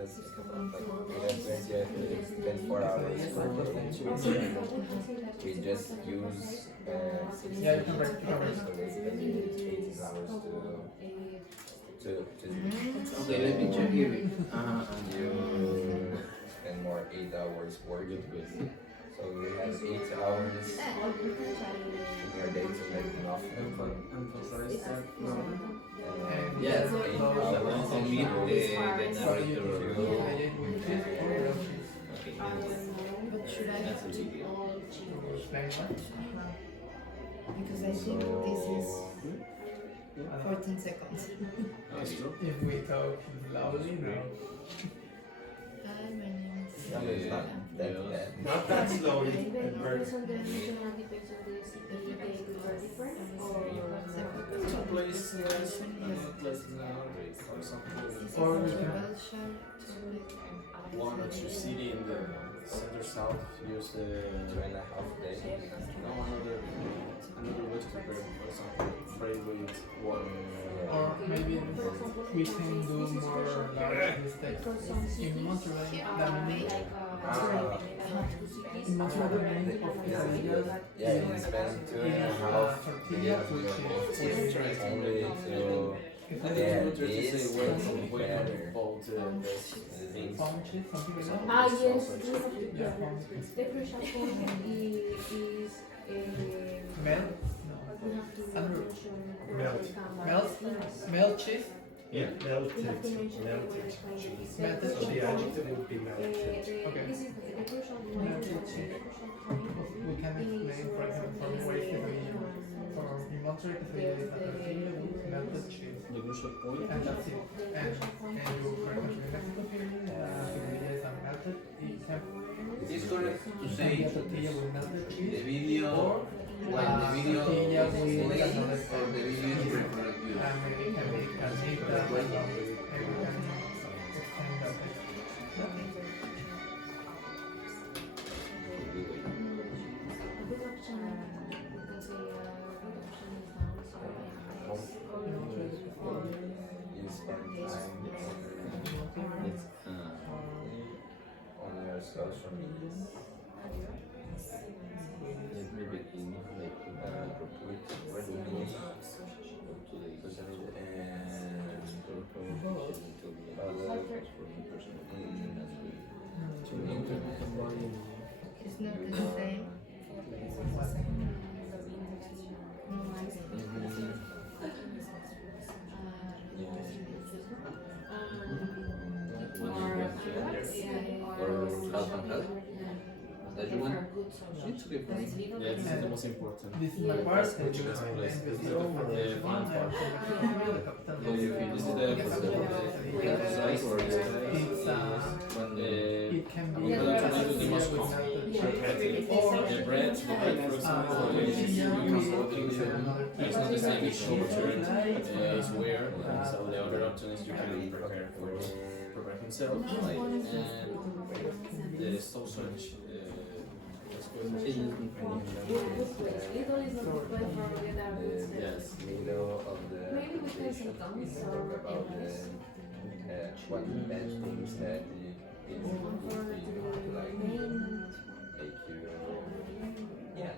Let's we have 24 hours per day. We just use 16 Yeah, you can break, you can break. so we spend 18 hours to Okay, let me check here. you spend more 8 hours working with. So we have 8 hours in your day to make enough income. Emphasize that no. And Yes, 8 no, hours omit the if narrator. Okay, But should I that's have a to? video. Because I think this is 14 seconds. That's true. If we talk loudly, no. Hi, my name is. no, it's not that bad. Not that slowly. Based on the nationality, based on the city, they are different or Some place nice, another place now, or something. Or we can Belgium, One or two city in the center south use the 2.5 days. no another way to prepare for something pray with water. or maybe we can do more large mistakes. In Monterrey, the meaning in Monterrey, the meaning of quesadillas Yeah, you spend 2.5 tortilla, which is only to Yeah, get just this say where and better. involved things. Pounces, something like that. Ah, yes, Yeah, pounces. the crucial point is Mel? No. we have to Andrew. mention Melt. Melt cheese? Yeah, melted. We have to mention Melted cheese. Melted So the adjective would be melted. Okay. This is the crucial point. Melted cheese. We can explain, for example, from where is the video. For in Monterrey, the video is a tortilla with melted cheese. The crucial point. And that's it. And you, for example, in Mexico, tortilla is a melted. It's correct to It say can be a tortilla with melted the cheese. video, Or like the video tortilla with play, another or the video is referred to. and maybe it can be carnita, and we can extend that text. You spend time on your social media. Let me begin like With social media and It's not the same. or half and half. That you want? It's okay for me. Yeah, this is the most important. This is my part, and Which you is have place. the This is zero, the fun part. How do you feel? This is the size or It's when it can be Yeah, a that's the most tortilla with common. melted cheese, or The bread, for example, tortilla with another. It's not the same, it's shorter, it's weird, so the other option is you can prepare himself, like, and the sausage, yes. middle of the Maybe we can say gums or about what bad things that it like make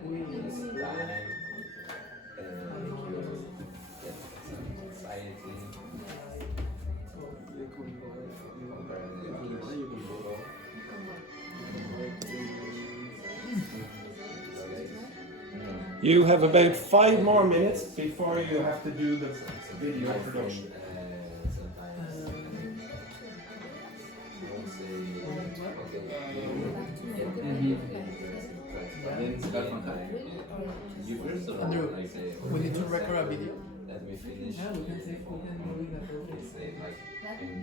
you lose time and make you get some anxiety. You have about 5 more minutes before you have to do the video production. You first or Andrew, I say? we need to record a video. Let me finish. Yeah, we can say we can do that. Say like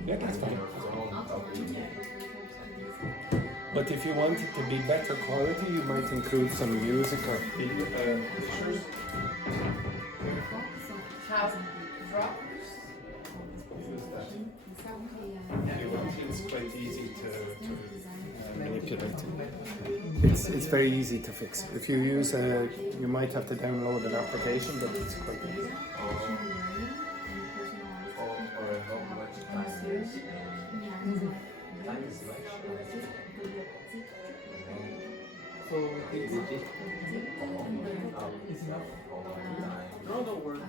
Yeah, that's fine. your phone topic. But if you want it to be better quality, you might include some music or pictures. Have dropped. Use that. If you want, it's quite easy to manipulated. It's very easy to fix. If you use you might have to download an application, but it's quite easy. Or how much time is time is much. So it's enough. No, don't worry.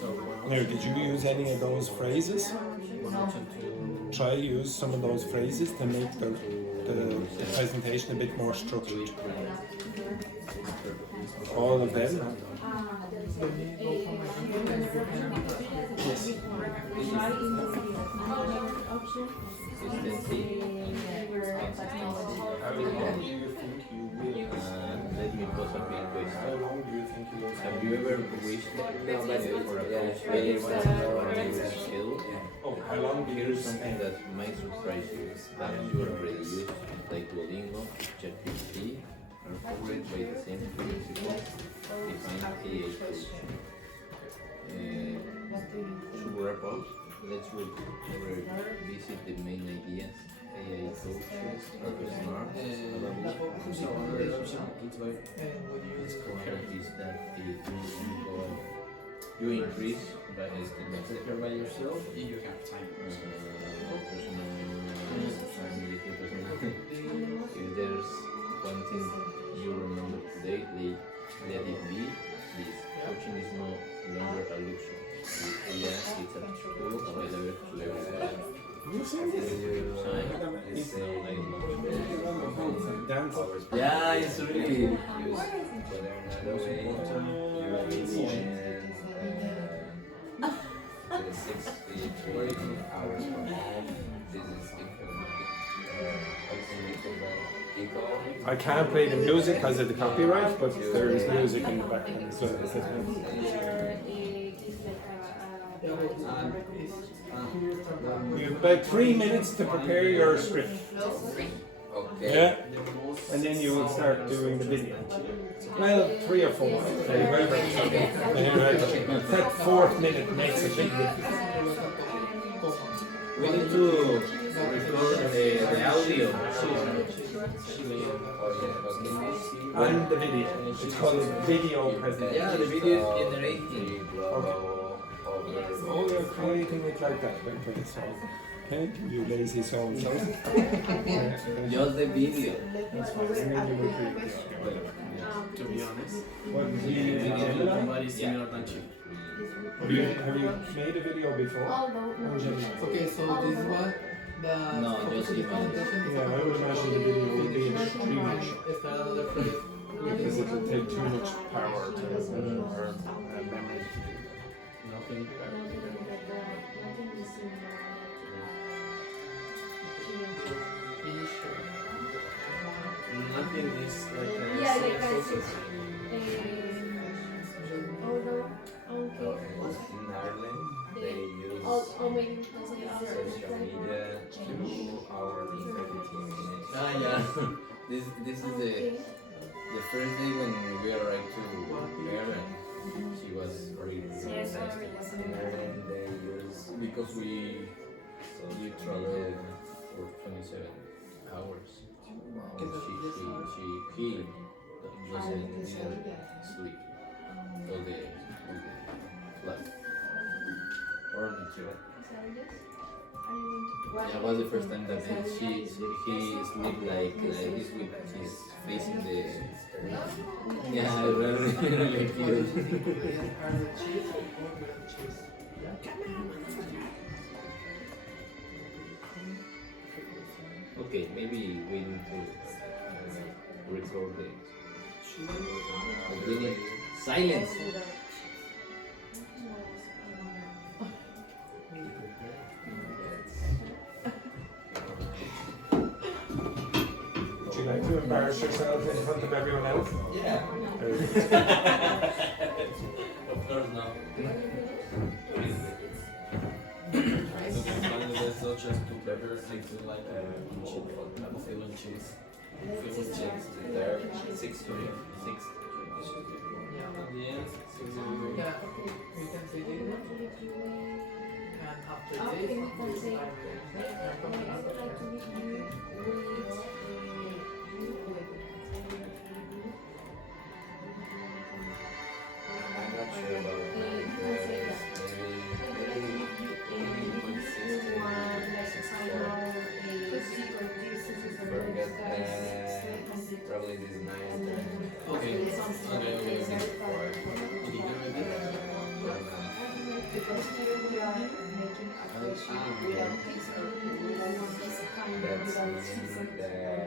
So Now, did you use any of those phrases? Try use some of those phrases to make the presentation a bit more structured. All of them? Yes. Let me pose a big question. How long do you think you will Have you ever wished for a coach skill? Oh, how long do you Here's something that might surprise you. That you already use, like Duolingo, ChatGPT, are powered by the same principles behind AI coach. To wrap up, let's revisit the main ideas. AI coaches are smart, qualities that you increase by Prepare by yourself if you have time. If there's one thing you remember today, let it be this. Coaching is no longer a luxury. It's a tool available to everyone. Yeah, it's really used. Hours from home. This is I can't play the music because of the copyright, but there is music in the background. So you have about 3 minutes to prepare your script. Okay. Yeah, and then you will start doing the video. Well, 3 or 4. That 4th minute makes a big difference. We need to record the audio. And the video. It's called video presentation. Yeah, the video is generating. Oh, you're creating it like that. Okay, so, okay, you lazy so-and-so. Just the video. That's fine. And then you will create the audio. To be honest, What, do you use Gemini? nobody similar than you. Have you made a video before? On Gemini? Okay, so this one, the No, just the imagine. presentation is Yeah, I would imagine the video would be extremely short. start another phrase. Because it would take too much power to memory. Nothing. Nothing is like a process. In Ireland, they use social media 2 hours and 17 minutes. Ah, yeah. This is the first day when we arrived to her and she was very In Ireland, they use because we traveled for 27 hours. And he doesn't sleep all the flight. Or the trip. Yeah, was the first time that he sleep like this with his face in the. Yeah, really cute. Okay, maybe we need to record the beginning. Silence! Would you like to embarrass yourself in front of everyone else? Yeah. Very good. Of course not. It's not just to better things like film cheese. Film cheese there. 6 to 6. At the end, Yeah, we can say this one. And after this, sure about You can say that. maybe forget probably this night. Okay. Can you hear me? Because here we are making a question without this or this kind of That's without meaning secret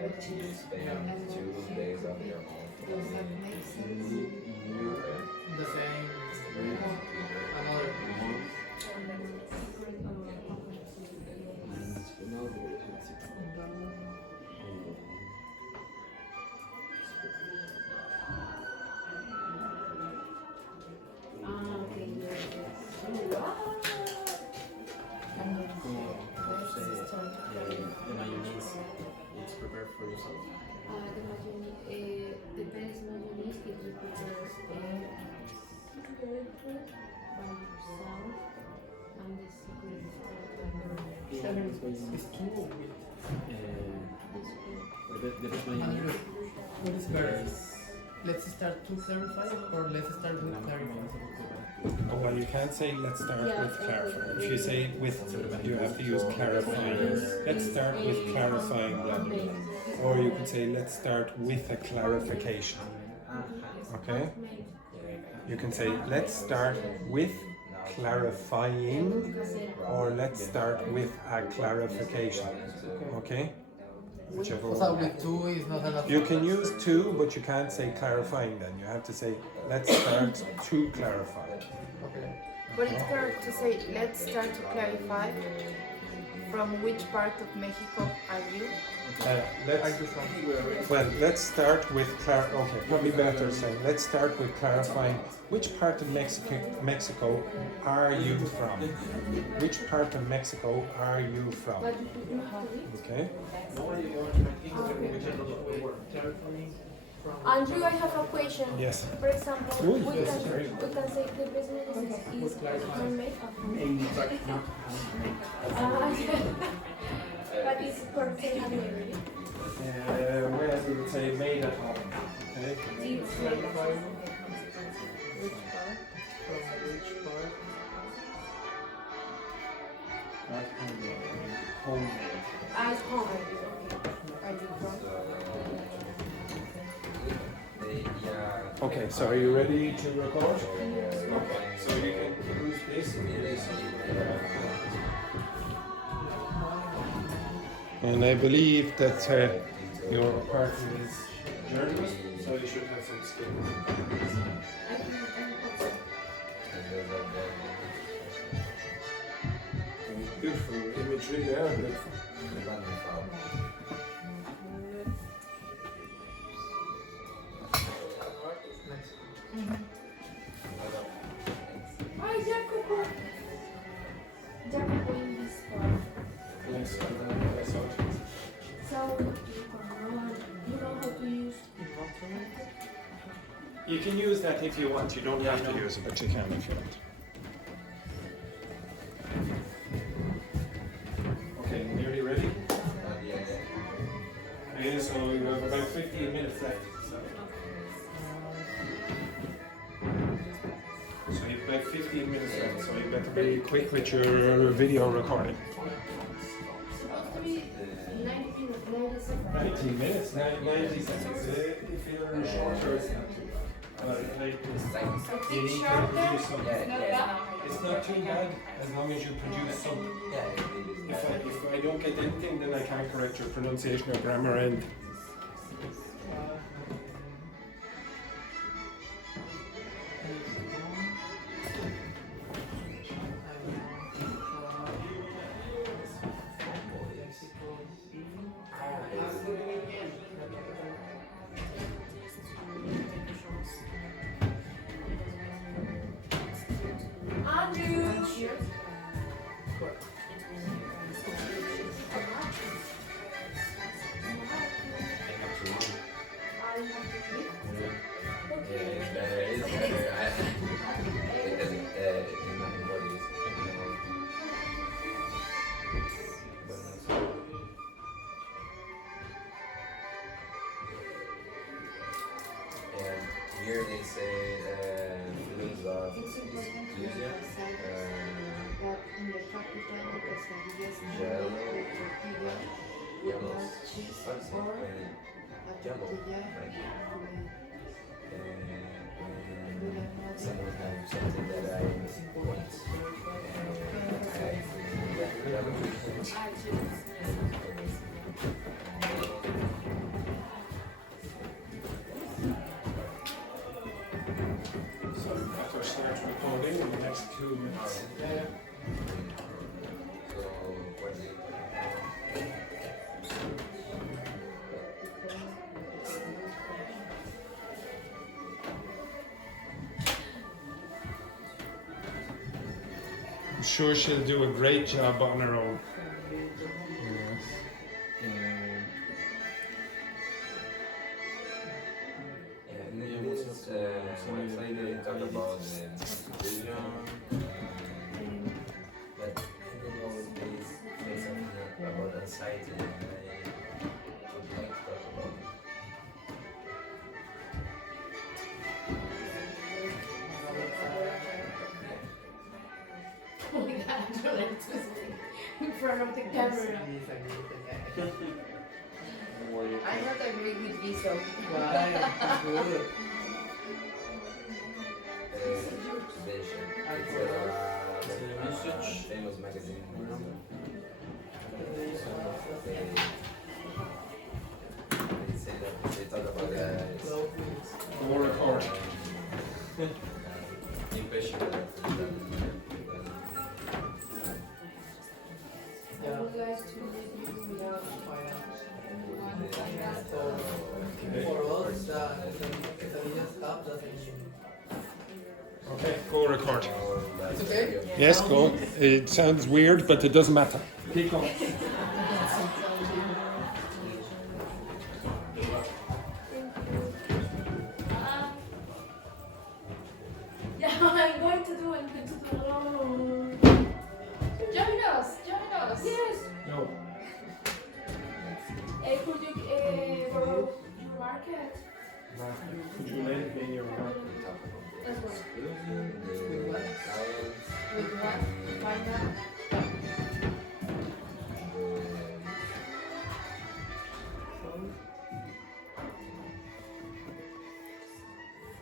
that you spend 2 days of your Does own. that make sense? The same. Another. Okay, yes. And then The mayonnaise, it's prepared for yourself. The mayonnaise, the best mayonnaise is you prepare by yourself, and the secret is The best mayonnaise. What is better? Let's start to clarify or let's start with clarify? Oh, well, you can't say let's start Yeah, with clarifying. If you okay. say with, you have to use clarifying. Let's start with clarifying blah blah blah. Or you could say let's start with a clarification. Okay? You can say let's start with clarifying or let's start with a clarification. Okay? Whichever So one. with two is not enough. You can use to, but you can't say clarifying then. You have to say let's start to clarify. Okay. but it's correct to say, let's start to clarify from which part of Mexico are you? Let's start with okay, probably better saying let's start with clarifying which part of Mexico are you from? Which part of Mexico are you from? Okay. Andrew, I have a question. Yes. For example, Uy, we yes, can great. say the business is handmade or but it's for handmade. Where we would say made at home. Okay. It's made at home. Which part? From which part? Homemade. At home. Are you from? Okay, so are you ready to record? Okay, so you can use this and this. And I believe that your partner is journalist, so you should have some skills. Beautiful imagery there, beautiful. Hi, Jacopo. Jacopo in this part. Yes, I saw it. So, you know how to use You can use that if you want. You don't have to use it, but you can if you want. Okay, nearly ready? Okay, so you have about 15 minutes left. So you've got 15 minutes left, so you better be quick with your video recording. supposed to be 90 seconds. 19 minutes, 90 seconds. If you're shorter, it's not too bad. Like, you need to produce something. It's not too bad as long as you produce something. If I don't get anything, then I can't correct your pronunciation or grammar and Here they say feelings of Yeah. That in the capital of quesadillas Yellow. with tortilla, Yellow. large cheese, What's or it? a Yellow. tortilla Right. with When another someone has something that I want, So after start recording in the next 2 minutes. Yeah. So what do you I'm sure she'll do a great job on her own. And in this website they talk about the vision, but I don't know if they say something about anxiety and I would like to talk about it. Oh my god, I don't like to speak in front of the camera. I not agree with you, so. Why? It's good. Vision. It's a famous magazine. They say that they talk about More record. impression that I would like to leave you without one final thought. For us, the quesadilla stuff doesn't mean. Okay, go record. It's okay? Yes, go. It sounds weird, but it doesn't matter. Keep going. Yeah, I'm going to do. Join us, join us. Yes. No. Could you borrow your market? Could you let it be in your mouth? That's one. With what? Final.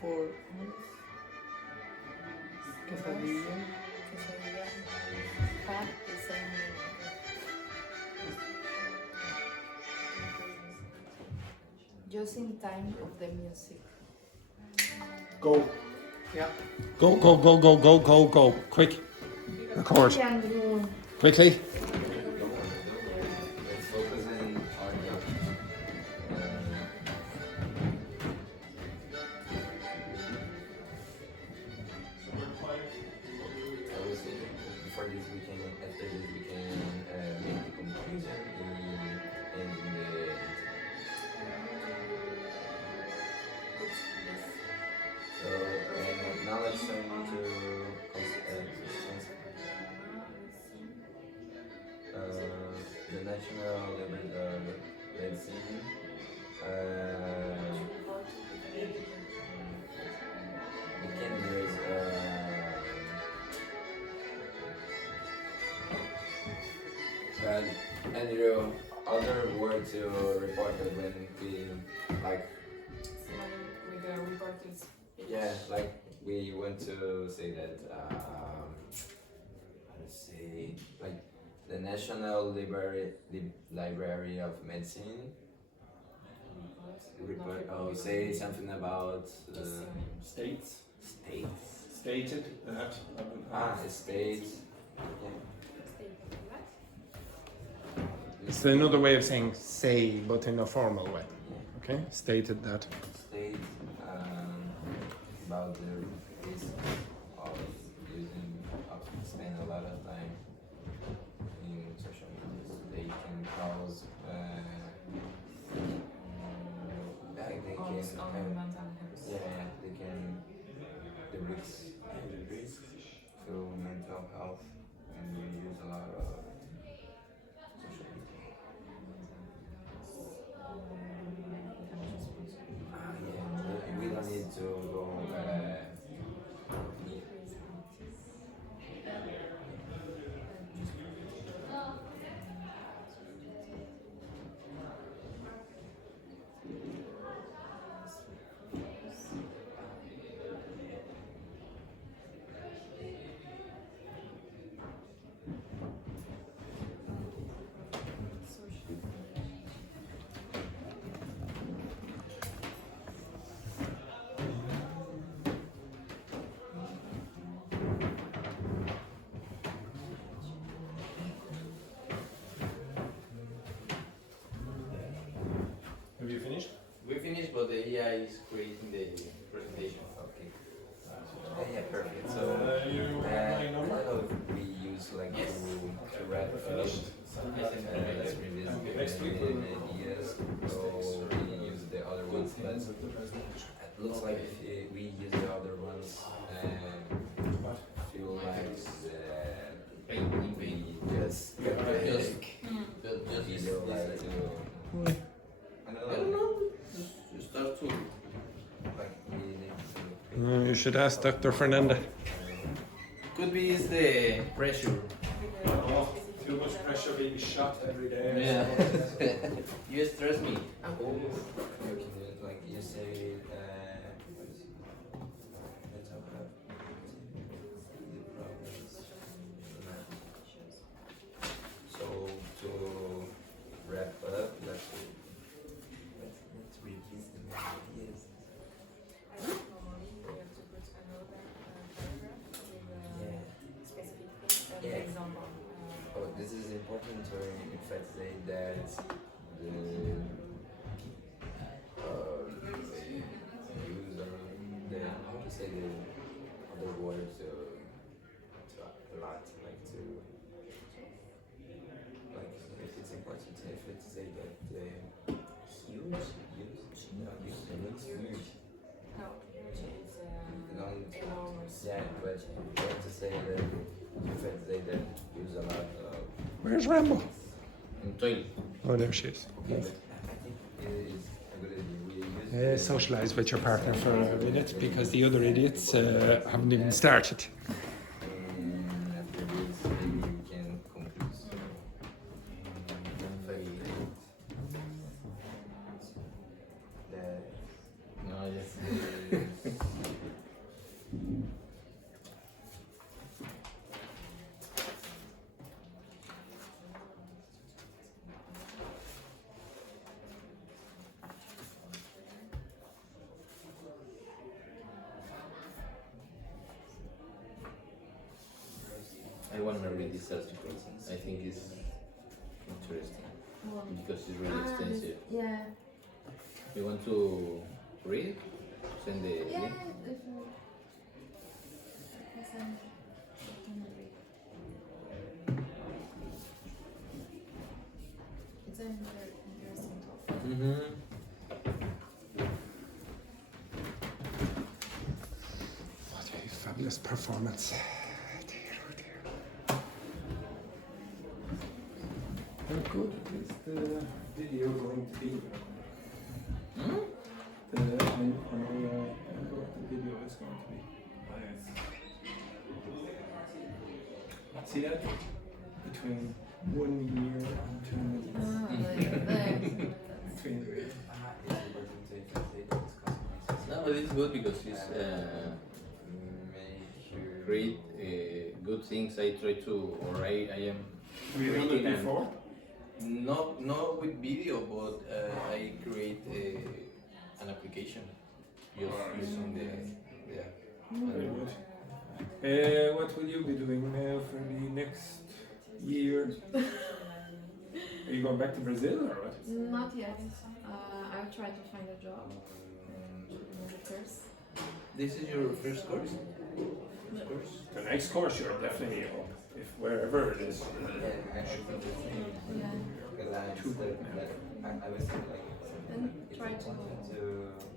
For quesadilla. Quesadilla had the same meaning. Just in time of the music. Go. Yeah. Go, go, go, go, go, go, go. Quick. Record. Quickly. let's focus on audio. I was thinking before this weekend, after this weekend, make the conclusion in the so now let's turn to the national medicine. We can use and your other word to report it when we like With the reporters. yeah like we want to say that let's say like the National Library of Medicine report say something about States. states Stated that. states It's another way of saying say, but in a formal way. Okay? Stated that. state about the risk of using of spend a lot of time in social media. They can cause they can yeah they can the risk to mental health and we use a lot of social media. Yeah, we don't need to go AI is creating the presentation. Okay. Yeah, perfect. So, You I have my number? don't know if we use like to wrap up. Finished? Let's revisit Next week the we'll- ideas. So we use the other ones, but it looks like if we use the other ones and feel like we just got the Just video like to I I don't don't know, know. Just start to. like we need to You should ask Dr. Fernanda. Could be is the pressure. Oh, too much pressure being shot every day. Yeah. You stress me. like you say let's talk about the problems. So to wrap up, let's review the ideas. I think normally we have to put another paragraph with Yeah. specific things, Yeah. example. Oh, this is important to in fact say that the use or the how to say the other words to a lot like to like if it's important if it's say that the huge No, huge is enormous. yeah, but I want to say that if it's say that use a lot of Where's Rambo? In toilet. Oh, there she is. I think it is a good idea. We use Socialize with your partner for a minute because the other idiots haven't even started. and after this maybe we can conclude. So, that No, yes. I want to read this article. I think it's interesting because it's really extensive. Yeah. You want to read? Send the Yeah. link. It's an interesting topic. Mm-hmm. What a fabulous performance. Dear, oh dear. How good is the video going to be? Hmm? I know what the video is going to be. See that? Between 1 year and 2 minutes. Between No, but it's good because it's create good things. I try to, or I am Have you done it creating an- before? not with video, but I create an application just using the app. Very good. What will you be doing now for the next year? Are you going back to Brazil or what? Not yet. I'll try to find a job. First. This is your first course? The next course you're definitely up, if wherever it is. Yeah. Too late now. I was like And try to.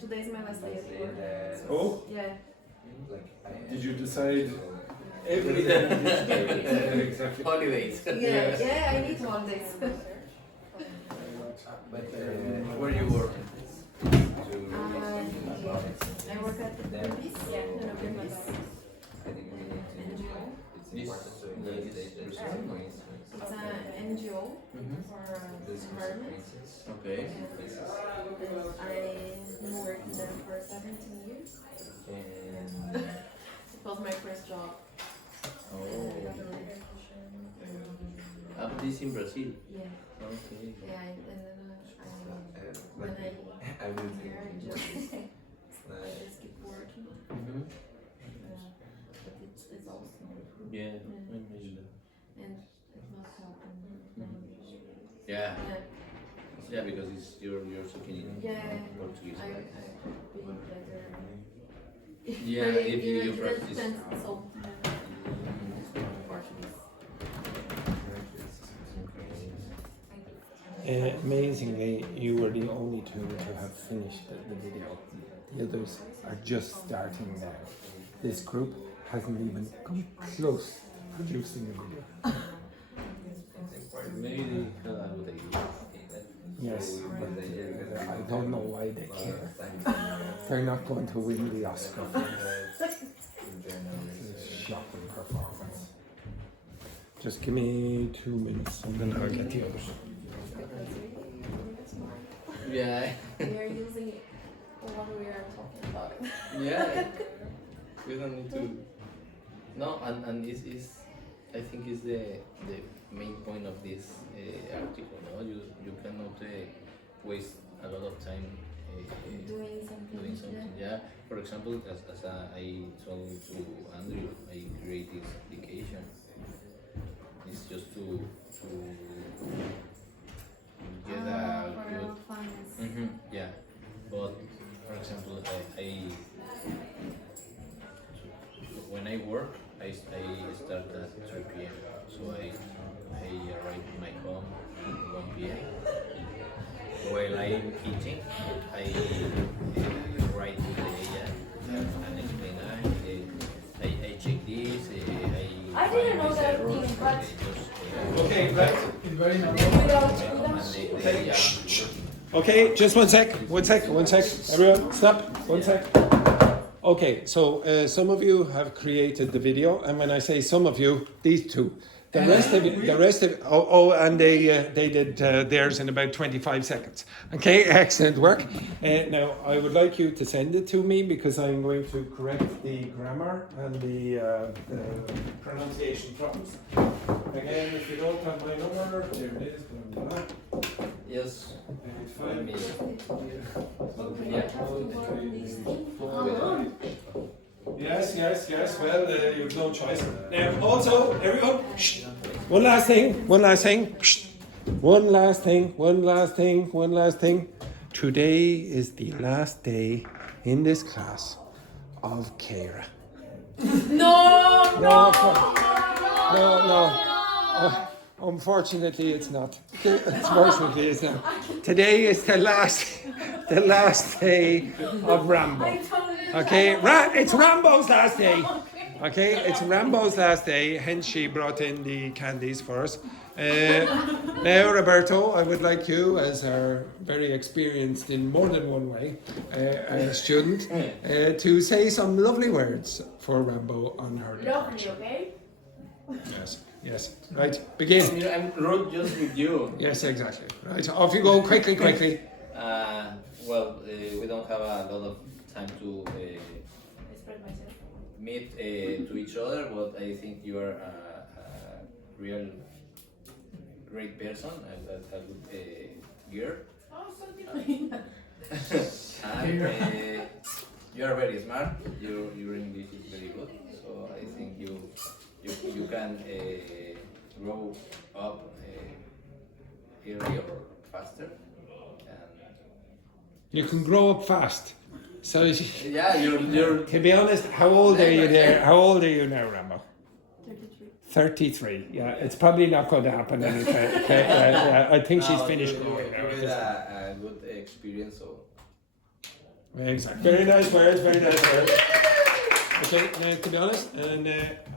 Today's my last day at work. Oh, Yeah. did you decide everything? Yeah, exactly. Holidays. Yeah, I need holidays. But Where you work? I work at the Greenpeace. Yeah, no, Greenpeace. I think we need to This, it's this It's an NGO for environment. Okay. I've been working there for 17 years. It was my first job. Oh. Up this in Brazil. Yeah. Okay. Yeah, and then when I I will come here, I just, I like just keep working. Mm-hmm. But it's awesome. Yeah, I imagine that. And it must happen. Yeah. Yeah. It's Yeah, because you're speaking in Portuguese. I Right? be better. Yeah, if you practice. So, Portuguese. Amazingly, you were the only two to have finished the video. The others are just starting now. This group hasn't even come close to producing a video. Maybe they had a good idea. Yes, but I don't know why they care. They're not going to win the Oscar for this. This is shocking performance. Just give me 2 minutes and then I'll get the others. Yeah. We are using it when we are talking about it. Yeah. We don't need to. No, and it's I think is the main point of this article. No, you cannot waste a lot of time Doing something. Yeah. For example, as I told to Andrew, I create this application. It's just to get a good. Yeah, but for example, when I work, I start at 3 p.m. So I arrive in my home at 1 p.m. While I'm eating, I write to the AI and explain I check this, I didn't know that errors, thing, but Okay, right. It's very normal. Okay, just 1 sec. Everyone, stop. 1 sec. Okay, so some of you have created the video, and when I say some of you, these two. The rest of and they did theirs in about 25 seconds. Okay, excellent work. Now I would like you to send it to me because I'm going to correct the grammar and the pronunciation problems. Again, if you don't have my number, there it is. Blah, blah, blah. Yes. It's fine. Yes. Well, you have no choice. Now, also, everyone, shh. One last thing. Shh. One last thing. Today is the last day in this class of Kara. No. Unfortunately, it's not. Today is the last day of Rambo. Okay, it's Rambo's last day. Okay, it's Rambo's last day. Hence, she brought in the candies for us. Now, Roberto, I would like you, as our very experienced in more than one way student, to say some lovely words for Rambo on her departure. Okay? Yes. Right, begin. I'm rude just with you. Yes, exactly. Right, off you go, quickly. Well, we don't have a lot of time to meet to each other, but I think you are a real great person, a good girl. Oh, something like And you are very smart. Your English is very good, so I think you can grow up earlier or faster. You can grow up fast. So, Yeah, you're. to be honest, how old are you there? How old are you now, Rambo? 33. 33. Yeah, it's probably not going to happen anytime. Okay, I think she's finished You growing now. get a good experience, so. Exactly. Very nice words. Okay, to be honest, and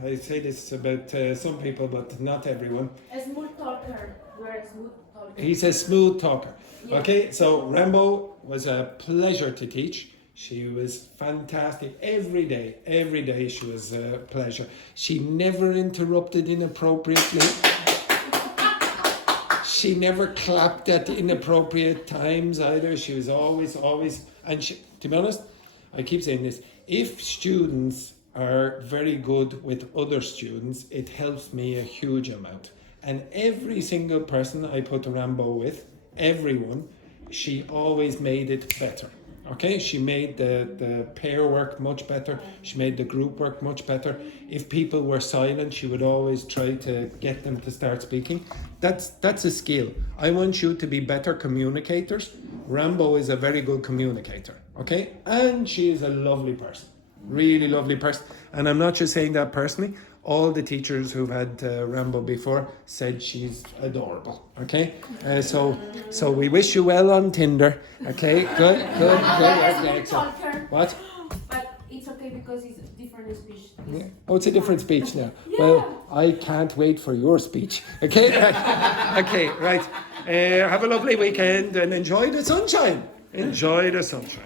I say this about some people, but not everyone. A smooth talker. You are a smooth talker. He's a smooth talker. Yeah. Okay, so Rambo was a pleasure to teach. She was fantastic every day she was a pleasure. She never interrupted inappropriately. She never clapped at inappropriate times either. She was always, and she, to be honest, I keep saying this, if students are very good with other students, it helps me a huge amount. And every single person I put Rambo with, everyone, she always made it better. Okay, she made the pair work much better. She made the group work much better. If people were silent, she would always try to get them to start speaking. That's a skill. I want you to be better communicators. Rambo is a very good communicator, okay? And she is a lovely person, really lovely person. And I'm not just saying that personally. All the teachers who've had Rambo before said she's adorable, okay? So we wish you well on Tinder, okay? Good. Okay, excellent. What? But it's okay because it's different speech. Yeah. Oh, it's a different speech now. Well, I can't wait for your speech, okay? Okay, right. Have a lovely weekend and enjoy the sunshine. Enjoy the sunshine.